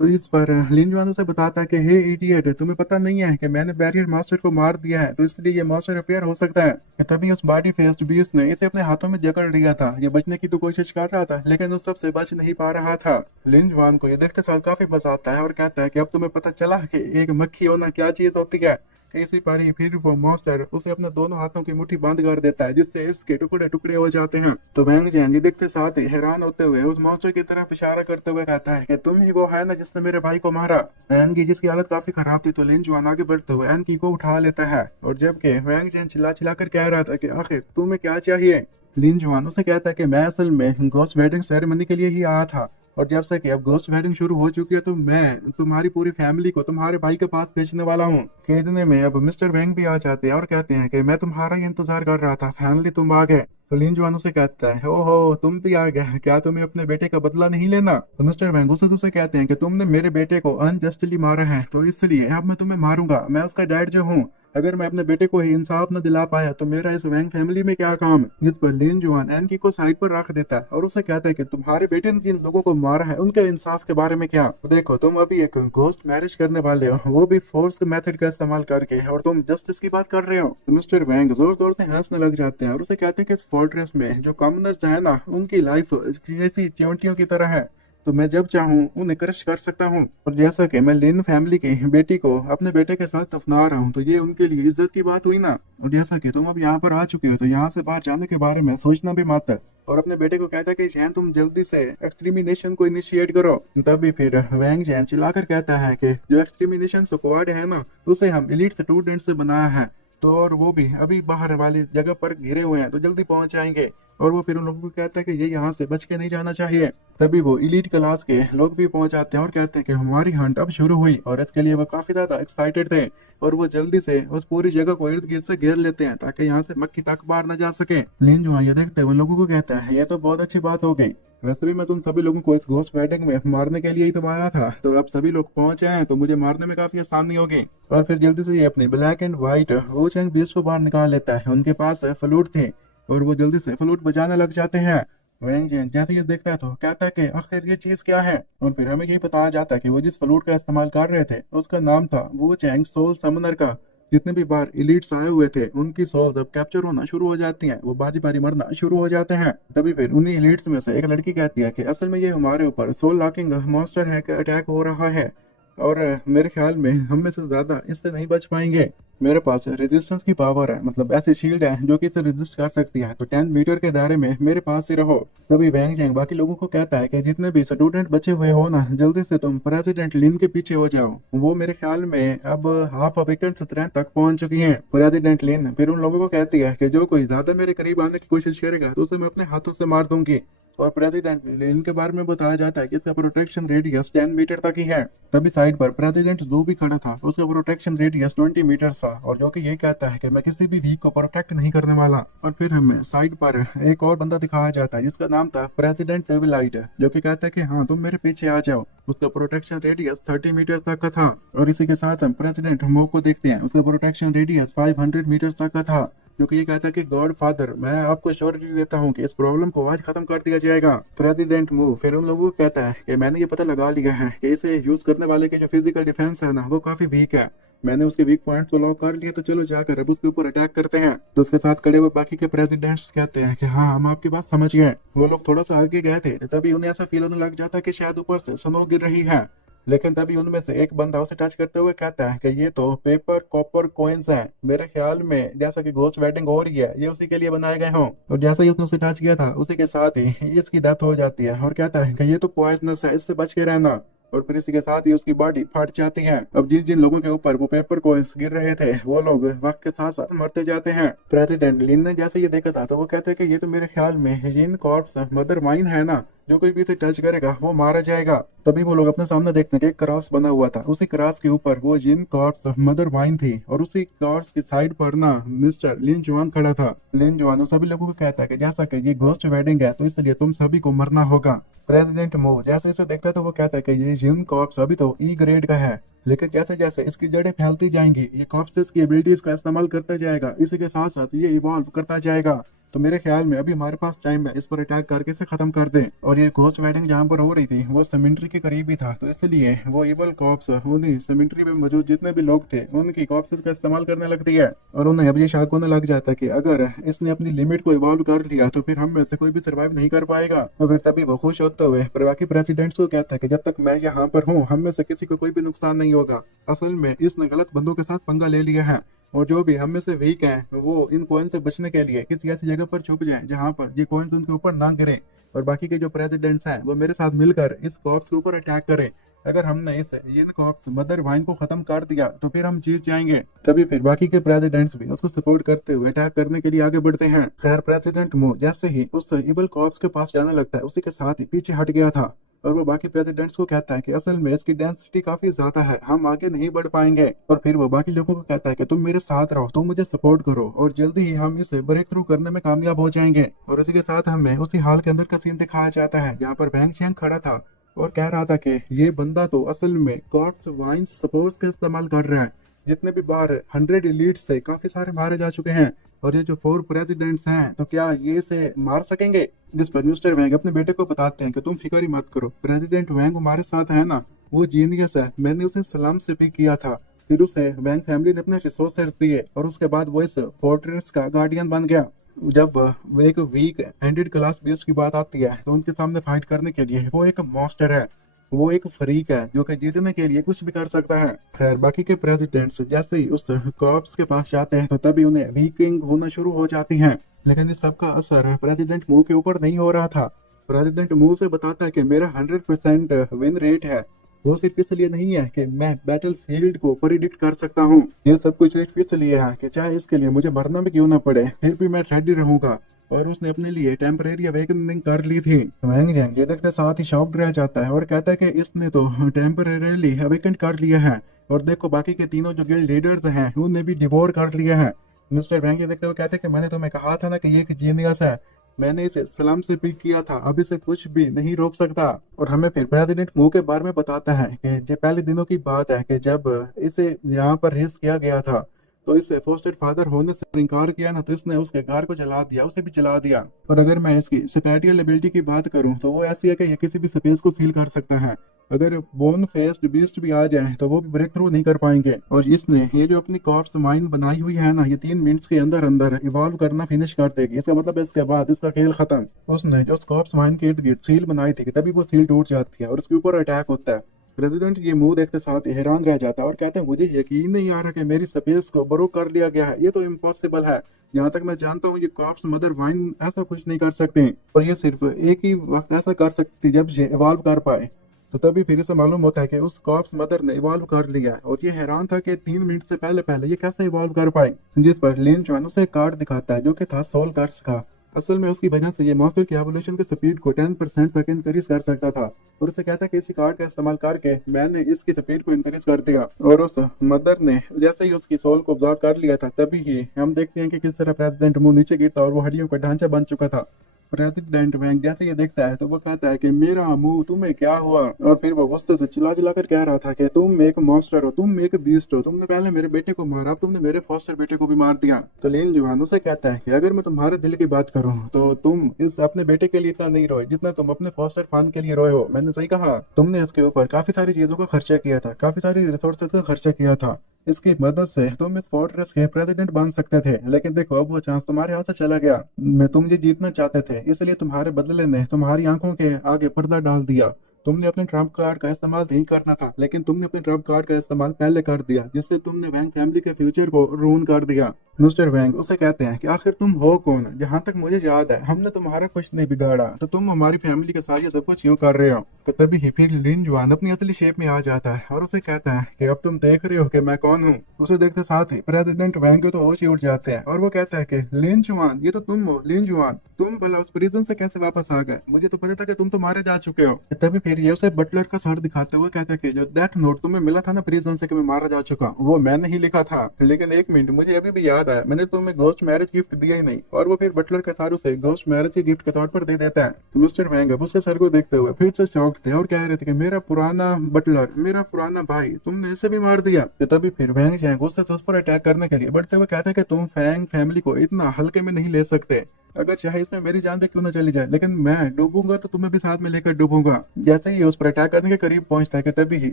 तो इस पर लिन जुआन उसे बताता है कि हे इडियट, तुम्हें पता नहीं है कि मैंने बैरियर मास्टर को मार दिया है, तो इसलिए ये मास्टर रिपेयर हो सकता है। कि तभी उस बॉडी फेस्ड बीस्ट ने इसे अपने हाथों में जकड़ लिया था। ये बचने की तो कोशिश कर रहा था, लेकिन उस सबसे बच नहीं पा रहा था। लिन जुआन को ये देखते साथ काफी मजा आता है और कहता है कि अब तुम्हें पता चला कि एक मक्खी होना क्या चीज होती है। इसी बारी फिर वो मॉन्स्टर उसे अपने दोनों हाथों की मुट्ठी बंद कर देता है, जिससे इसके टुकड़े टुकड़े हो जाते हैं। तो वैंग जैन ये देखते साथ ही हैरान होते हुए उस मॉन्स्टर की तरफ इशारा करते हुए कहता है कि तुम ही वो है ना जिसने मेरे भाई को मारा। एन की जिसकी हालत काफी खराब थी, तो लिन जुआन आगे बढ़ते हुए एन की को उठा लेता है। और जबकि वैंग जैन चिल्ला चिल्ला कर कह रहा था कि आखिर तुम्हें क्या चाहिए। लिन जुआन उसे कहता है कि मैं असल में घोस्ट वेडिंग सेरेमनी के लिए ही आया था, और जब से कि अब घोस्ट वेडिंग शुरू हो चुकी है, तो मैं तुम्हारी पूरी फैमिली को तुम्हारे भाई के पास भेजने वाला हूँ। इतने में अब मिस्टर वेंग भी आ जाते हैं और कहते हैं कि मैं तुम्हारा ही इंतजार कर रहा था, फाइनली तुम आ गए। तो लिन जुआन उसे कहता है, ओहो तुम भी आ गए, क्या तुम्हें अपने बेटे का बदला नहीं लेना। तो मिस्टर वेंग उसे कहते हैं कि तुमने मेरे बेटे को अनजस्टली मारा है, तो इसलिए अब मैं तुम्हें मारूंगा। मैं उसका डैड जो हूँ, अगर मैं अपने बेटे को ही इंसाफ न दिला पाया तो मेरा इस वैंग फैमिली में क्या काम। जिस पर लिन जुआन एनकी को साइड पर रख देता है और उसे कहता है कि तुम्हारे बेटे ने जिन लोगों को मारा है उनके इंसाफ के बारे में क्या। तो देखो तुम अभी एक घोस्ट मैरिज करने वाले हो, वो भी फोर्स मेथड का इस्तेमाल करके, और तुम जस्टिस की बात कर रहे हो। तो मिस्टर वैंग जोर जोर से हंसने लग जाते हैं और उसे कहते हैं कि इस फोर्ट्रेस में जो कॉमनर्स है ना, उनकी लाइफ जैसी चिमटियों की तरह है, तो मैं जब चाहूँ उन्हें क्रश कर सकता हूँ। और जैसा कि मैं लिन फैमिली की बेटी को अपने बेटे के साथ दफना रहा हूँ, तो ये उनके लिए इज्जत की बात हुई ना। और जैसा कि तुम अब यहाँ पर आ चुके हो, तो यहाँ से बाहर जाने के बारे में सोचना भी मत है। और अपने बेटे को कहता है कि जैन तुम जल्दी से एक्सट्रीमिनेशन को इनिशिएट करो। तभी फिर वैंग जैन चिल्लाकर कहता है कि जो एक्सट्रीमिनेशन स्क्वाड है ना, उसे हम एलीट स्टूडेंट से बनाया है, तो और वो भी अभी बाहर वाली जगह पर घिरे हुए हैं, तो जल्दी पहुंच जाएंगे। और वो फिर उन लोगों को कहता है कि ये यहाँ से बच के नहीं जाना चाहिए। तभी वो इलीट क्लास के लोग भी पहुंच जाते हैं और कहते हैं कि हमारी हंट अब शुरू हुई, और इसके लिए वो काफी ज्यादा एक्साइटेड थे। और वो जल्दी से उस पूरी जगह को इर्द गिर्द से घेर लेते हैं ताकि यहाँ से मक्खी तक बाहर न जा सके। लिन जो ये देखते हैं उन लोगों को कहता है, ये तो बहुत अच्छी बात हो गई। वैसे भी मैं तुम सभी लोगों को इस घोस्ट वेडिंग में मारने के लिए ही तो आया था, तो अब सभी लोग पहुंचे हैं, तो मुझे मारने में काफी आसानी होगी। और फिर जल्दी से ये अपनी ब्लैक एंड व्हाइट वो चैंग बीस्ट को बाहर निकाल लेता है। उनके पास फ्लूट थे और वो जल्दी से फ्लूट बजाने लग जाते हैं। वैंग जैन जैसे ये देखता है तो कहता है कि आखिर ये चीज क्या है। और फिर हमें यही बताया जाता है कि वो जिस फ्लूट का इस्तेमाल कर रहे थे उसका नाम था वो चैंग सोल समनर का। जितने भी बार इलीट्स आए हुए थे उनकी सोल्स अब कैप्चर होना शुरू हो जाती हैं, वो बारी बारी मरना शुरू हो जाते हैं। तभी फिर उन्हीं इलीट्स में से एक लड़की कहती है कि असल में ये हमारे ऊपर सोल लॉकिंग मॉन्स्टर है का अटैक हो रहा है, और मेरे ख्याल में हम में से ज्यादा इससे नहीं बच पाएंगे। मेरे पास रेजिस्टेंस की पावर है, मतलब ऐसी शील्ड है जो कि इसे रेजिस्ट कर सकती है, तो 10 मीटर के दायरे में मेरे पास ही रहो। तभी वैंग जैंग बाकी लोगों को कहता है कि जितने भी स्टूडेंट बचे हुए हो ना, जल्दी से तुम प्रेसिडेंट लिन के पीछे हो जाओ। वो मेरे ख्याल में अब हाफ अवेकेंड स्ट्रेंथ तक पहुंच चुकी है। प्रेसिडेंट लिन फिर उन लोगों को कहती है कि जो कोई ज्यादा मेरे करीब आने की कोशिश करेगा तो उसे मैं अपने हाथों से मार दूंगी। और प्रेसिडेंट लिन के बारे में बताया जाता है कि इसका प्रोटेक्शन रेडियस 10 मीटर तक ही है। तभी साइड पर प्रेसिडेंट जो भी खड़ा था, उसका प्रोटेक्शन रेडियस 20 मीटर था, और जो कि ये कहता है कि मैं किसी भी वीक को प्रोटेक्ट नहीं करने वाला। और फिर हमें साइड पर एक और बंदा दिखाया जाता है जिसका नाम था प्रेसिडेंट टेविलाइट, जो कि कहता है कि हाँ तुम मेरे पीछे आ जाओ। उसका प्रोटेक्शन रेडियस 30 मीटर तक का था। और इसी के साथ हम प्रेसिडेंट मो को देखते हैं, उसका प्रोटेक्शन रेडियस 500 मीटर तक का था, जो कि ये कहता है कि गॉड फादर मैं आपको श्योरिटी देता हूँ कि इस प्रॉब्लम को आज खत्म कर दिया जाएगा। प्रेसिडेंट मूव फिर उन लोगों को कहता है कि मैंने ये पता लगा लिया है कि इसे यूज करने वाले की जो फिजिकल डिफेंस है ना, वो काफी वीक है। मैंने उसके वीक पॉइंट्स को लॉक कर लिया, तो चलो जाकर अब उसके ऊपर अटैक करते हैं। तो उसके साथ खड़े हुए बाकी के प्रेसिडेंट्स कहते हैं कि हाँ हम आपकी बात समझ गए। वो लोग थोड़ा सा आगे गए थे, तभी उन्हें ऐसा फील होने लग जाता है कि शायद ऊपर से स्नो गिर रही है। लेकिन तभी उनमें से एक बंदा उसे टच करते हुए कहता है कि ये तो पेपर कॉपर कॉइन्स हैं, मेरे ख्याल में जैसा कि घोस्ट वेडिंग हो रही है ये उसी के लिए बनाए गए हों। और जैसा ही उसने उसे टच किया था, उसी के साथ ही इसकी डेथ हो जाती है और कहता है कि ये तो पॉइजनस है, इससे बच के रहना। और फिर इसी के साथ ही उसकी बॉडी फट जाती है। अब जिन जिन लोगों के ऊपर वो पेपर कॉइन्स गिर रहे थे, वो लोग वक्त के साथ साथ मरते जाते हैं। प्रेसिडेंट लिन ने जैसे ये देखा था, तो वो कहते हैं कि ये तो मेरे ख्याल में जिन कॉर्प्स मदर माइन है ना, जो कोई भी इसे टच करेगा वो मारा जाएगा। तभी वो लोग अपने सामने देखते हैं कि एक क्रॉस बना हुआ था, उसी क्रॉस के ऊपर वो जिन कॉर्प्स मदर वाइन थी, और उसी कॉर्प्स की साइड पर ना मिस्टर लिन जुआन खड़ा था। लिन जुआन उन सभी लोगों को कहता है कि जैसा कि ये घोस्ट वेडिंग है, तो इसलिए तुम सभी को मरना होगा। प्रेसिडेंट मो जैसे इसे देखता है, तो वो कहता है कि ये जिन कॉर्प्स अभी तो ई ग्रेड का है, लेकिन जैसे जैसे इसकी जड़ें फैलती जाएंगी, ये कॉर्प्सेस की एबिलिटीज का इस्तेमाल करता जाएगा, इसी के साथ साथ ये इवॉल्व करता जाएगा। तो मेरे ख्याल में अभी हमारे पास टाइम है इस पर अटैक करके इसे खत्म कर दें। और ये घोस्ट वेडिंग जहाँ पर हो रही थी वो सेमेंट्री के करीब ही था, तो इसलिए वो इवल कॉप्स उन्हीं सेमेंट्री में मौजूद जितने भी लोग थे उनकी कॉप्स का इस्तेमाल करने लगती है। और उन्हें अब ये शक होने लग जाता है कि अगर इसने अपनी लिमिट को इवॉल्व कर लिया तो फिर हम में से कोई भी सर्वाइव नहीं कर पाएगा। और फिर तभी वो खुश होते हुए बाकी प्रेसिडेंट्स को कहता है कि जब तक मैं यहाँ पर हूँ हम में से किसी को कोई भी नुकसान नहीं होगा। असल में इसने गलत बंदों के साथ पंगा ले लिया है, और जो भी हम में से वीक हैं वो इन कॉइन से बचने के लिए किसी ऐसी जगह पर छुप जाएं जहां पर ये कॉइन्स उनके ऊपर ना गिरे, और बाकी के जो प्रेसिडेंट्स हैं वो मेरे साथ मिलकर इस कॉप्स के ऊपर अटैक करें। अगर हमने इस इन कॉप्स मदर वाइन को खत्म कर दिया तो फिर हम जीत जाएंगे। तभी फिर बाकी के प्रेसिडेंट्स भी उसको सपोर्ट करते हुए अटैक करने के लिए आगे बढ़ते हैं। खैर प्रेसिडेंट मो जैसे ही उस इबल कॉप्स के पास जाने लगता है उसी के साथ ही पीछे हट गया था, और वो बाकी प्रेसिडेंट्स को कहता है कि असल में इसकी डेंसिटी काफी ज्यादा है, हम आगे नहीं बढ़ पाएंगे। और फिर वो बाकी लोगों को कहता है कि तुम मेरे साथ रहो, तुम मुझे सपोर्ट करो और जल्दी ही हम इसे ब्रेक थ्रू करने में कामयाब हो जाएंगे। और उसी के साथ हमें उसी हाल के अंदर का सीन दिखाया जाता है जहाँ पर बैंग चैंग खड़ा था और कह रहा था कि ये बंदा तो असल में कॉर्ट्स वाइन सपोर्ट्स का इस्तेमाल कर रहा है। जितने भी बाहर 100 एलीट से काफी सारे मारे जा चुके हैं, और ये जो 4 प्रेसिडेंट्स हैं तो क्या ये इसे मार सकेंगे। जिस पर मिस्टर वैंग अपने बेटे को बताते हैं कि तुम फिक्र ही मत करो, प्रेसिडेंट वैंग हमारे साथ है ना, वो जीनियस है, मैंने उसे सलाम से पिक किया था। फिर उसे वैंग फैमिली ने अपने रिसोर्सेज दिए और उसके बाद वो इस फोर्ट्रेस का गार्डियन बन गया। जब वो एक वीक एंडेड क्लास बेस की बात आती है तो उनके सामने फाइट करने के लिए वो एक मॉन्स्टर है, वो एक फरीक है जो कि जीतने के लिए कुछ भी कर सकता है। खैर बाकी के प्रेसिडेंट्स जैसे ही उस कॉर्प्स के पास जाते हैं तो तभी उन्हें वीकिंग होना शुरू हो जाती हैं। लेकिन इस सब का असर प्रेसिडेंट मू के ऊपर नहीं हो रहा था। प्रेसिडेंट मू से बताता है कि मेरा 100% विन रेट है। वो सिर्फ इसलिए नहीं है कि मैं बैटल फील्ड को प्रिडिक्ट कर सकता हूँ, ये सब कुछ सिर्फ इसलिए है कि चाहे इसके लिए मुझे मरना भी क्यों ना पड़े फिर भी मैं रेडी रहूंगा। और उसने अपने लिए टेम्परेरी अवेकनिंग कर ली थी। वैंग जैंग ये देखते साथ ही शॉक्ड रह जाता है और कहता है कि इसने तो टेम्परेरीली अवेकन कर लिया है, और देखो बाकी के तीनों जो गिल्ड लीडर्स हैं उन्हें भी डिवोर कर लिया है। मिस्टर वैंग ये देखते हुए कहते हैं कि मैंने तुम्हें कहा था ना कि ये एक जीनियस है, मैंने इसे सलाम से पिक किया था, अब इसे कुछ भी नहीं रोक सकता। और हमें फिर प्रेसिडेंट मू के बारे में बताता है कि ये पहले दिनों की बात है कि जब इसे यहाँ पर रेस किया गया था तो इसे फोस्टेड फादर होने से इनकार किया ना, तो इसने उसके घर को जला दिया, उसे भी जला दिया। और अगर मैं इसकी स्पेटियल एबिलिटी की बात करूं तो वो ऐसी है कि ये किसी भी स्पेस को सील कर सकता है। अगर बोन फेस्ड बीस्ट भी आ जाए तो वो भी ब्रेक थ्रू नहीं कर पाएंगे। और इसने ये जो अपनी कॉर्प्स माइन बनाई हुई है ना, ये 3 मिनट्स के अंदर अंदर इवॉल्व करना फिनिश कर देगी। इसका मतलब है इसके बाद इसका खेल खत्म। उसने जो कॉर्प्स माइन के इर्द गिर्द सील बनाई थी तभी वो सील टूट जाती है और उसके ऊपर अटैक होता है। प्रेसिडेंट ये मुंह देखते साथ हैरान रह जाता है और कहते हैं मुझे यकीन नहीं आ रहा कि मेरी स्पेस को ब्रो कर लिया गया है, ये तो इम्पॉसिबल है। जहाँ तक मैं जानता हूँ ये कॉर्प्स मदर वाइन ऐसा कुछ नहीं कर सकते, और ये सिर्फ एक ही वक्त ऐसा कर सकती थी जब ये इवॉल्व कर पाए। तो तभी फिर इसे मालूम होता है कि उस कॉर्प्स मदर ने इवॉल्व कर लिया है, और ये हैरान था कि 3 मिनट से पहले पहले ये कैसे इवॉल्व कर पाए। जिस पर लिन चुआन उसे एक कार्ड दिखाता है जो कि था सोल कर्स का। असल में उसकी वजह से ये मॉन्स्टर की एवोल्यूशन की स्पीड को 10% तक इंक्रीज कर सकता था, और उसे कहता है कि इसी कार्ड का इस्तेमाल करके मैंने इसकी स्पीड को इंक्रीज कर दिया। और उस मदर ने जैसे ही उसकी सोल को ऑब्जॉर्व कर लिया था तभी ही हम देखते हैं कि किस तरह प्रेसिडेंट मुंह नीचे गिरता और वो हड्डियों का ढांचा बन चुका था। प्रेसिडेंट वैंग जैसे ये देखता है तो वो कहता है कि मेरा मुंह तुम्हें क्या हुआ, और फिर वो गुस्से से चिल्ला चिल्ला कर कह रहा था कि तुम एक मॉन्स्टर हो, तुम एक बीस्ट हो, तुमने पहले मेरे बेटे को मारा, अब तुमने मेरे फॉस्टर बेटे को भी मार दिया। तो लिन जुआन उसे कहता है कि अगर मैं तुम्हारे दिल की बात करूं तो तुम इस अपने बेटे के लिए इतना नहीं रोए जितना तुम अपने फॉस्टर फान के लिए रोए हो। मैंने सही कहा, तुमने इसके ऊपर काफी सारी चीजों का खर्चा किया था, काफी सारी रिसोर्सेज का खर्चा किया था, इसकी मदद से तुम इस फोर्ट्रेस के प्रेसिडेंट बन सकते थे, लेकिन देखो अब वो चांस तुम्हारे हाथ से चला गया। मैं तुम ये जीतना चाहते थे इसलिए तुम्हारे बदले ने तुम्हारी आंखों के आगे पर्दा डाल दिया। तुमने अपने ट्रम्प कार्ड का इस्तेमाल नहीं करना था, लेकिन तुमने अपने ट्रम्प कार्ड का इस्तेमाल पहले कर दिया, जिससे तुमने वैंग फैमिली के फ्यूचर को रून कर दिया। मिस्टर वैंग उसे कहते हैं कि आखिर तुम हो कौन। जहां तक मुझे याद है हमने तुम्हारा कुछ नहीं बिगाड़ा, तो तुम हमारी फैमिली के साथ ये सब कुछ क्यों कर रहे हो। तो तभी ही फिर लिन जुआन अपनी असली शेप में आ जाता है और उसे कहता है कि अब तुम देख रहे हो कि मैं कौन हूँ। उसे देखते साथ ही प्रेसिडेंट वैंग के तो होश ही उड़ जाते हैं और वो कहता है कि लिन जुआन ये तो तुम हो। लिन जुआन तुम भला उस प्रिजन से कैसे वापस आ गए, मुझे तो पता था कि तुम तो मारे जा चुके हो। तभी फिर ये उसे बटलर का सर दिखाते हुए कहता है कि जो दैट नोट तुम्हें मिला था ना प्रिजन से कि मैं मारा जा चुका हूँ, वो मैंने ही लिखा था। लेकिन एक मिनट, मुझे अभी भी याद आया, मैंने तुम्हें घोस्ट मैरिज गिफ्ट दिया ही नहीं। और वो फिर बटलर के सर उसे घोस्ट मैरिज के गिफ्ट के तौर पर दे देता है। तो मिस्टर वैंग अब उसके सर को देखते हुए फिर से शॉक्ड थे और कह रहे थे कि मेरा पुराना बटलर, मेरा पुराना भाई, तुमने इसे भी मार दिया। तो तभी फिर वैंग चैंग उससे उस पर अटैक करने के लिए बढ़ते हुए कहता है कि तुम फैंग फैमिली को इतना हल्के में नहीं ले सकते। अगर चाहे इसमें मेरी जान भी क्यों ना चली जाए, लेकिन मैं डूबूंगा तो तुम्हें भी साथ में लेकर डूबूंगा। जैसे ही उस पर अटैक करने के करीब पहुंचता है कि तभी ही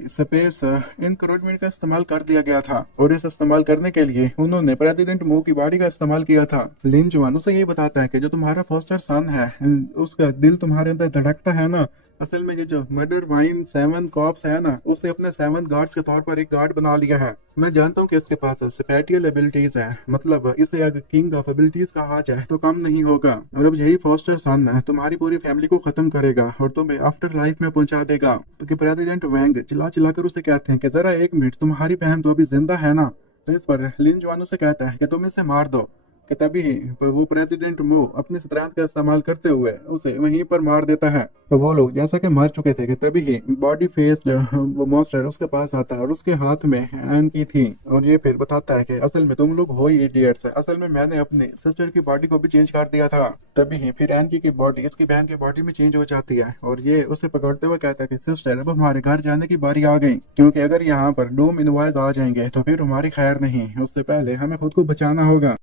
स्पेस इंक्रूडमेंट का इस्तेमाल कर दिया गया था, और इस इस्तेमाल करने के लिए उन्होंने प्रेसिडेंट मू की बॉडी का इस्तेमाल किया था। लिन जुआन उसे यही बताता है कि जो तुम्हारा फोस्टर सन है, उसका दिल तुम्हारे अंदर धड़कता है ना, असल में ये जो मर्डर वाइन 7 कॉप्स है ना, उसे अपने 7 गार्ड्स के तौर पर एक गार्ड बना लिया है। मैं जानता हूँ कि इसके पास स्पेटियल एबिलिटीज है, मतलब इसे अगर किंग ऑफ एबिलिटीज कहा जाए तो कम नहीं होगा। और अब यही फोस्टर सन है तुम्हारी पूरी फैमिली को खत्म करेगा और तुम्हें आफ्टर लाइफ में पहुंचा देगा। कि प्रेसिडेंट वैंग चिल्ला चिल्ला कर उसे कहते हैं कि जरा एक मिनट, तुम्हारी बहन तो अभी जिंदा है ना। तो इस पर लिन जुआन से कहता है कि तुम इसे मार दो। कि तभी वो प्रेसिडेंट मो अपने शतरंज का इस्तेमाल करते हुए उसे वहीं पर मार देता है। तो वो लोग जैसा कि मर चुके थे कि तभी ही बॉडी फेस वो मॉन्स्टर उसके पास आता है और उसके हाथ में एन की थी, और ये फिर बताता है कि असल में तुम लोग हो ही इडियट्स है, असल में मैंने अपनी सिस्टर की बॉडी को भी चेंज कर दिया था। तभी ही फिर एन की बॉडी इसकी बहन की बॉडी में चेंज हो जाती है, और ये उसे पकड़ते हुए कहता है कि सिस्टर अब हमारे घर जाने की बारी आ गई, क्योंकि अगर यहाँ पर डूम इनवॉइस आ जाएंगे तो फिर हमारी खैर नहीं, उससे पहले हमें खुद को बचाना होगा।